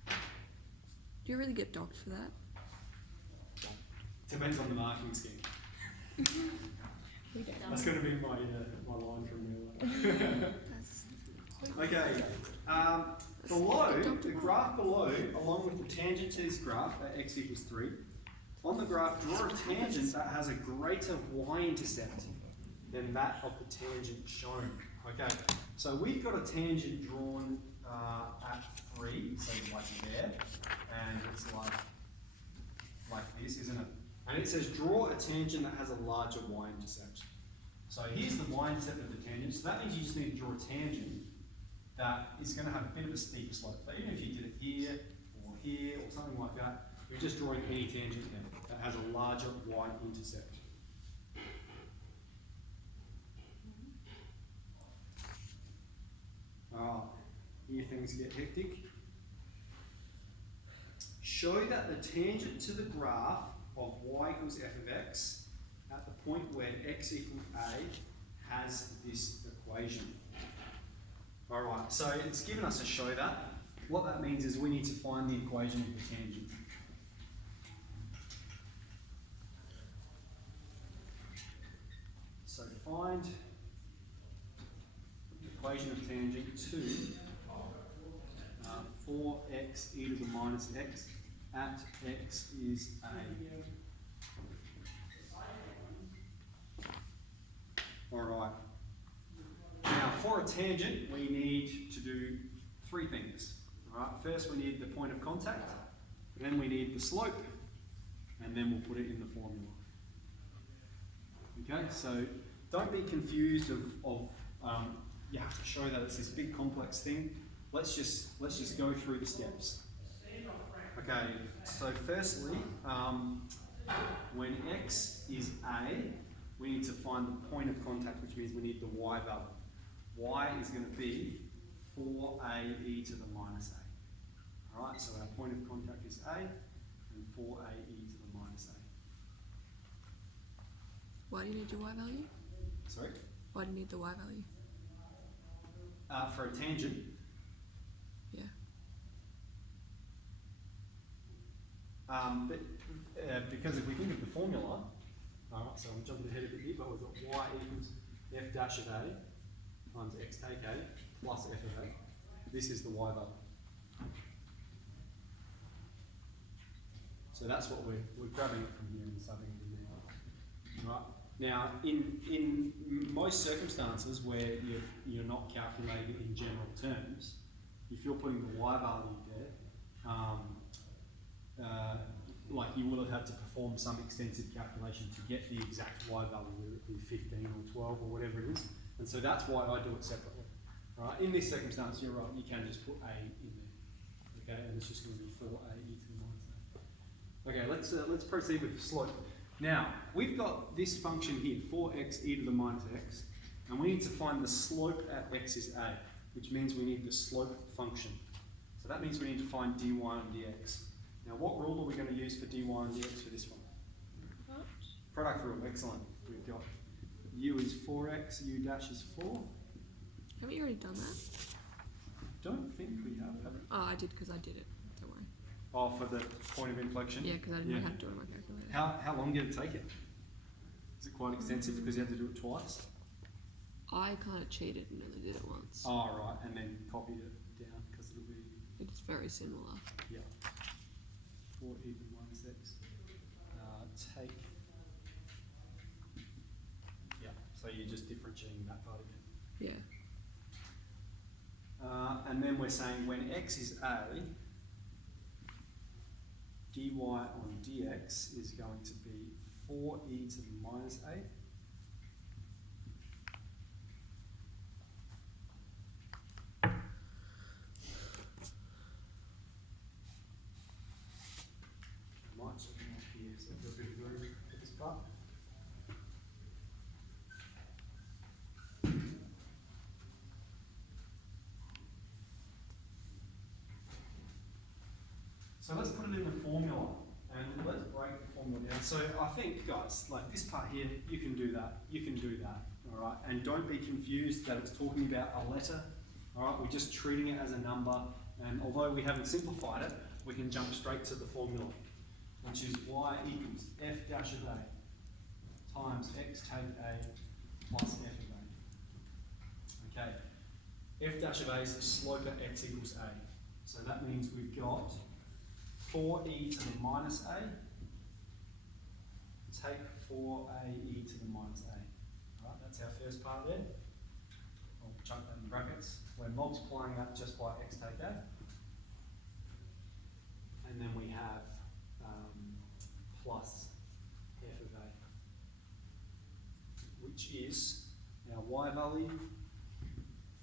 Do you really get docked for that? Depends on the marking scheme. We don't. That's going to be my my line from here. That's Okay. Below, the graph below, along with the tangent to this graph at x equals 3, on the graph, draw a tangent that has a greater y-intercept than that of the tangent shown. Okay, so we've got a tangent drawn at 3, so it's like there, and it's like this, isn't it? And it says draw a tangent that has a larger y-intercept. So here's the y-intercept of the tangent, so that means you just need to draw a tangent that is going to have a bit of a steeper slope. So even if you did it here or something like that, you're just drawing any tangent there that has a larger y-intercept. Here things get hectic. Show that the tangent to the graph of y equals f of x at the point where x equals a has this equation. Alright, so it's given us a show that. What that means is we need to find the equation of the tangent. So find the equation of tangent to 4x e to the minus x at x is a. Alright. Now for a tangent we need to do three things. Alright, first we need the point of contact, then we need the slope, and then we'll put it in the formula. Okay, so don't be confused of you have to show that it's this big complex thing. Let's just go through the steps. Okay, so firstly, when x is a, we need to find the point of contact, which means we need the y value. Y is going to be 4a e to the minus a. Alright, so our point of contact is a, and 4a e to the minus a. Why do you need your y value? Sorry? Why do you need the y value? For a tangent, Yeah. because if we think of the formula, alright, so I'm jumping ahead a bit here, but we've got y equals f dash of a times x take a plus f of a. This is the y value. So that's what we're grabbing it from here and subbing it in there. Right. Now, in most circumstances where you're not calculating in general terms, if you're putting the y value there, like you will have had to perform some extensive calculation to get the exact y value, whether it be 15 or 12 or whatever it is. And so that's why I do it separately. Right? In this circumstance, you're right, you can just put a in there. Okay, and it's just going to be 4a e to the minus a. Okay, let's proceed with the slope. Now, we've got this function here, 4x e to the minus x, and we need to find the slope at x is a, which means we need the slope function. So that means we need to find dy and dx. Now, what rule are we going to use for dy and dx for this one? What? Product rule, excellent. We've got u is 4x, u dash is 4. Haven't you already done that? Don't think we have we? Oh, I did because I did it. Don't worry. Oh, for the point of inflection? Yeah, because I didn't know how to do it on my calculator. How long did it take it? Is it quite extensive because you had to do it twice? I kind of cheated and only did it once. Oh, right, and then copied it down because it'll be, It's very similar. yeah, 4 e to the minus x. Take, yeah, so you're just differentiating that part again. Yeah. And then we're saying when x is a, dy on dx is going to be 4e to the minus a. Might check it out here, so we'll do the room for this part. So let's put it in the formula, and let's break the formula down. So I think, guys, like this part here, you can do that, all right? And don't be confused that it's talking about a letter, all right? We're just treating it as a number, and although we haven't simplified it, we can jump straight to the formula, which is y equals f dash of a times x take a plus f of a. Okay, f dash of a is the slope at x equals a. So that means we've got 4e to the minus a, take 4a e to the minus a. Alright, that's our first part there. I'll chuck that in brackets. We're multiplying that just by x take a. And then we have plus f of a, which is our y value,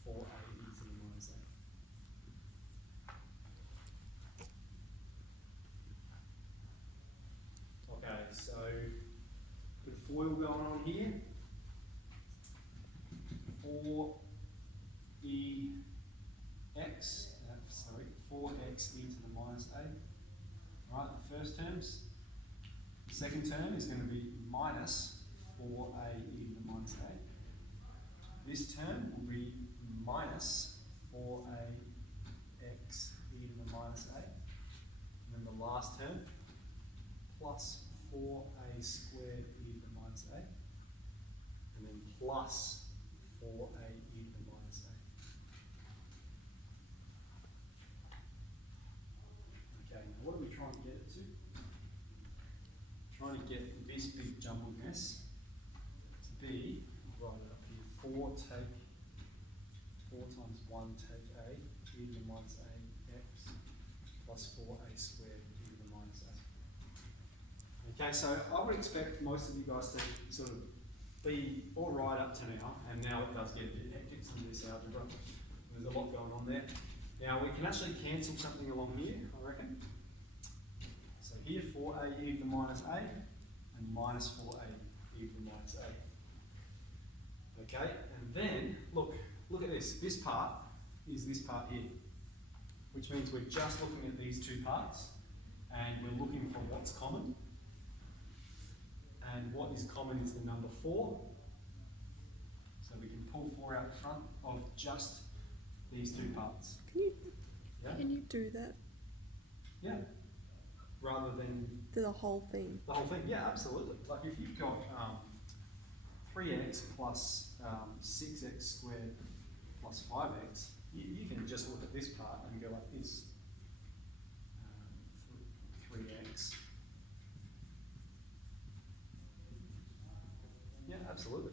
4a e to the minus a. going on here. 4x e to the minus a. Right, the first terms. The second term is going to be minus 4a e to the minus a. This term will be minus 4a x e to the minus a. And then the last term, plus 4a squared e to the minus a. And then plus 4a e to the minus a. Okay, now what are we trying to get it to? Trying to get this big jumbled mess to be, I'll write it up here, 4 times 1 take a e to the minus a x plus 4a squared e to the minus a. Okay, so I would expect most of you guys to sort of be all right up to now, and now it does get a bit hectic, some of this algebra. There's a lot going on there. Now we can actually cancel something along here, I reckon. So here 4a e to the minus a, and minus 4a e to the minus a. Okay, and then look at this. This part is this part here, which means we're just looking at these two parts, and we're looking for what's common. And what is common is the number 4. So we can pull 4 out front of just these two parts. Can you do that? Yeah. Rather than The whole thing. the whole thing. Yeah, absolutely. Like if you've got 3x plus 6x squared plus 5x, you can just look at this part and go like this. 3x. Yeah, absolutely.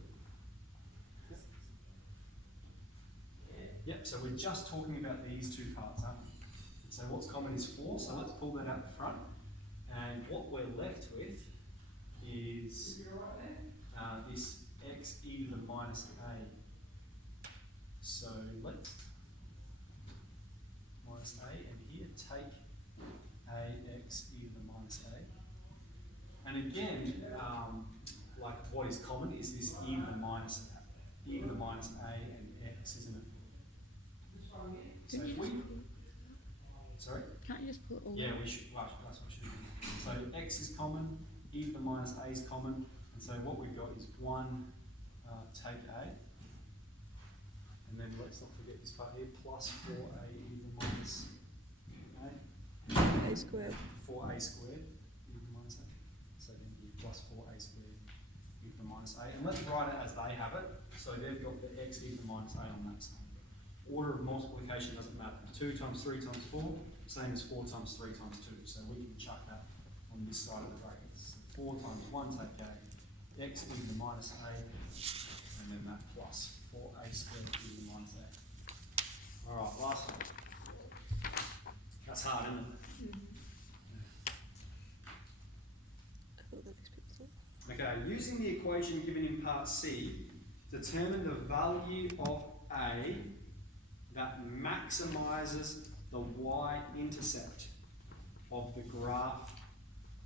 Yep, so we're just talking about these two parts, aren't we? So what's common is 4, so let's pull that out the front. And what we're left with is this x e to the minus a. So let's minus a, and here take a x e to the minus a. And again, like what is common is this e to the minus a and x, isn't it? So if we, sorry? Can't you just pull it all Yeah, out? we should, well, that's what should do. So x is common, e to the minus a is common, and so what we've got is 1 take a, and then let's not forget this part here, plus 4a e to the minus a. A squared. 4a squared e to the minus a. So then we plus 4a squared e to the minus a. And let's write it as they have it. So they've got the x e to the minus a on that side. Order of multiplication doesn't matter. 2 times 3 times 4, same as 4 times 3 times 2. So we can chuck that on this side of the brackets. 4 times 1 take a, x e to the minus a, and then that plus 4a squared e to the minus a. Alright, last one. That's hard, isn't it? I thought that this bit was all. Okay, using the equation given in part C, determine the value of A that maximizes the y-intercept of the graph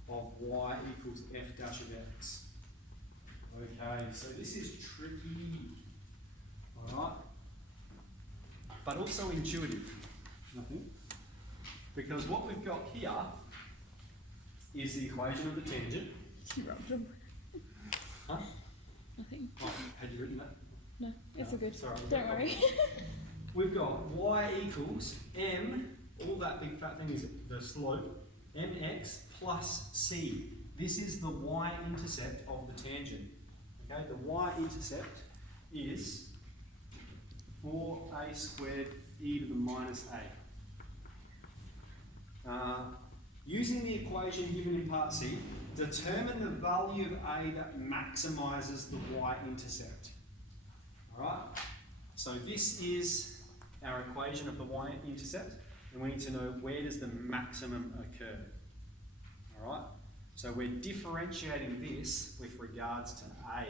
of y equals f dash of x. Okay, so this is tricky, alright? But also intuitive, I think. Because what we've got here is the equation of the tangent. Huh? Nothing. Oh, had you written that? No, it's all good. Sorry, Don't worry. We've got y equals m, all that big fat thing is the slope, mx plus c. This is the y-intercept of the tangent. Okay, the y-intercept is 4a squared e to the minus a. Using the equation given in part C, determine the value of a that maximizes the y-intercept. Alright, so this is our equation of the y-intercept, and we need to know where does the maximum occur. Alright, so we're differentiating this with regards to a.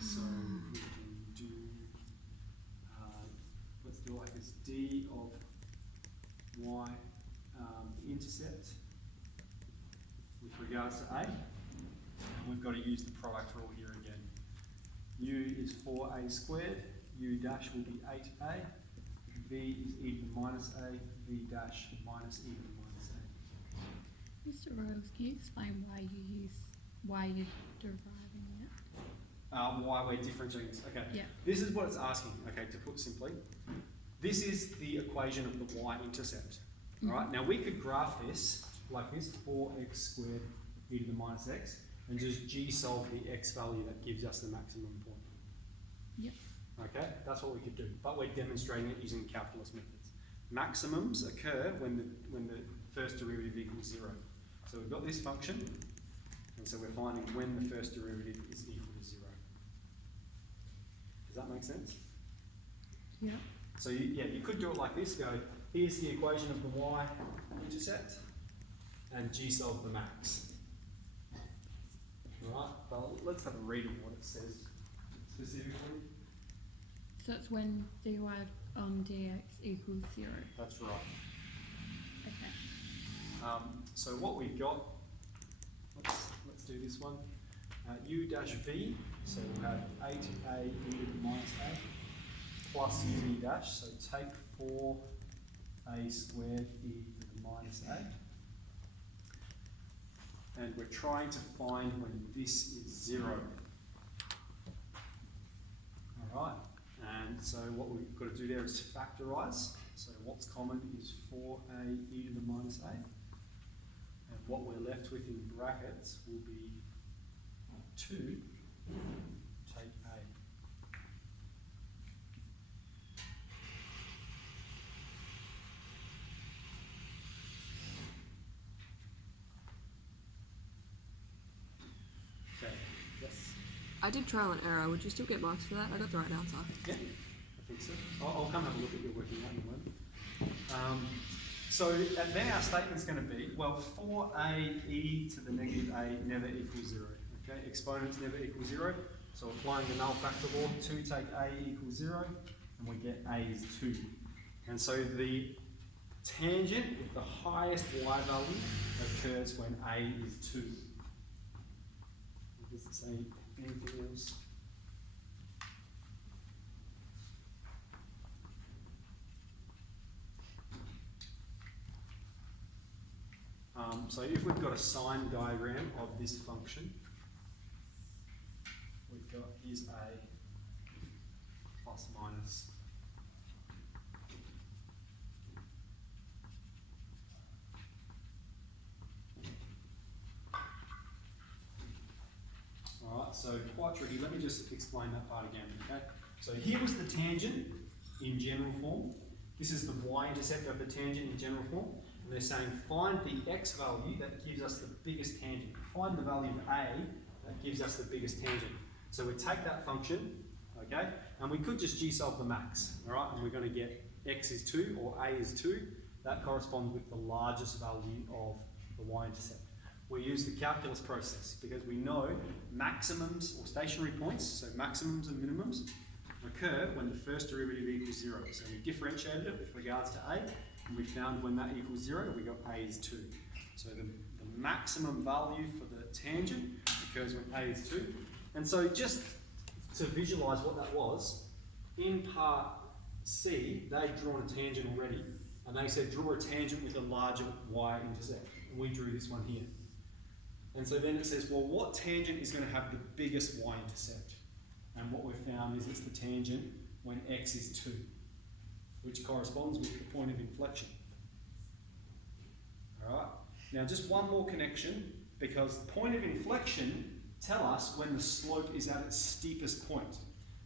So we can do, let's do it like this, d of y intercept with regards to a. And we've got to use the product rule here again. U is 4a squared, U dash will be 8a, V is e to the minus a, V dash minus e to the minus a. Mr. Royals, can you explain why you're deriving it? Why we're differentiating this. Okay. Yeah. This is what it's asking, okay, to put simply. This is the equation of the y-intercept. Alright, now we could graph this like this, 4x squared e to the minus x, and just g-solve the x value that gives us the maximum point. Yep. Okay, that's what we could do, but we're demonstrating it using calculus methods. Maximums occur when the first derivative equals 0. So we've got this function, and so we're finding when the first derivative is equal to 0. Does that make sense? Yeah. So you could do it like this, go, here's the equation of the y-intercept, and g-solve the max. Alright, well, let's have a read of what it says specifically. So it's when dy on dx equals 0. That's right. Okay. So what we've got, let's do this one. U dash v, so we'll have 8a e to the minus a plus v dash, so take 4a squared e to the minus a. And we're trying to find when this is 0. Alright, and so what we've got to do there is factorise. So what's common is 4a e to the minus a. And what we're left with in brackets will be 2 take a. Okay, yes. I did trial and error. Would you still get marks for that? I got the right answer. Yeah, I think so. I'll come have a look at your working out in a moment. So then our statement's going to be, well, 4a e to the negative a never equals 0. Okay, exponents never equal 0. So applying the null factor law, 2 take a equals 0, and we get a is 2. And so the tangent with the highest y value occurs when a is 2. Does it say anything else? So if we've got a sign diagram of this function, we've got here's a plus minus. Alright, so quite tricky. Let me just explain that part again, okay? So here was the tangent in general form. This is the y-intercept of the tangent in general form. And they're saying find the x value that gives us the biggest tangent. Find the value of a that gives us the biggest tangent. So we take that function, okay, and we could just g-solve the max, alright, and we're going to get x is 2 or a is 2. That corresponds with the largest value of the y-intercept. We use the calculus process because we know maximums or stationary points, so maximums and minimums, occur when the first derivative equals 0. So we differentiated it with regards to a, and we found when that equals 0, we got a is 2. So the maximum value for the tangent occurs when a is 2. And so just to visualise what that was, in part C, they'd drawn a tangent already, and they said draw a tangent with a larger y-intercept, and we drew this one here. And so then it says, well, what tangent is going to have the biggest y-intercept? And what we've found is it's the tangent when x is 2, which corresponds with the point of inflection. Alright, now just one more connection, because the point of inflection tell us when the slope is at its steepest point.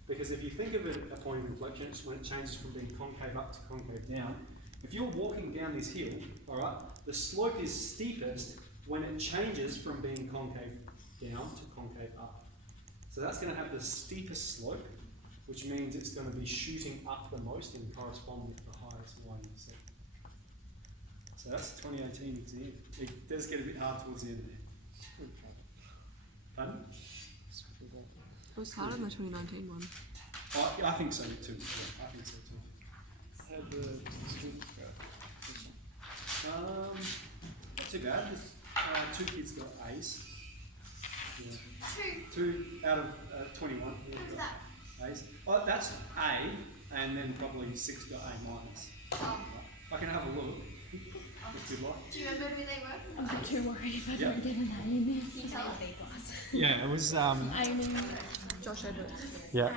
Because if you think of it a point of inflection, it's when it changes from being concave up to concave down. If you're walking down this hill, alright, the slope is steepest when it changes from being concave down to concave up. So that's going to have the steepest slope, which means it's going to be shooting up the most and correspond with the highest y-intercept. So that's the 2018 exam. It does get a bit hard towards the end there. Pardon? It was harder than the 2019 one. Oh, I think so too. Yeah, I think so too. How did the students go? Not too bad. Just, 2 kids got A's. Yeah. Two. 2 out of 21. What's that? A's. Oh, that's A, and then probably 6 got A minus. Oh. I can have a look if you'd like. Do you remember who they were? I'm not too worried if I Yeah. don't get an A in this. Can you tell us? Yeah, it was. Amy. Josh Edwards. Yeah.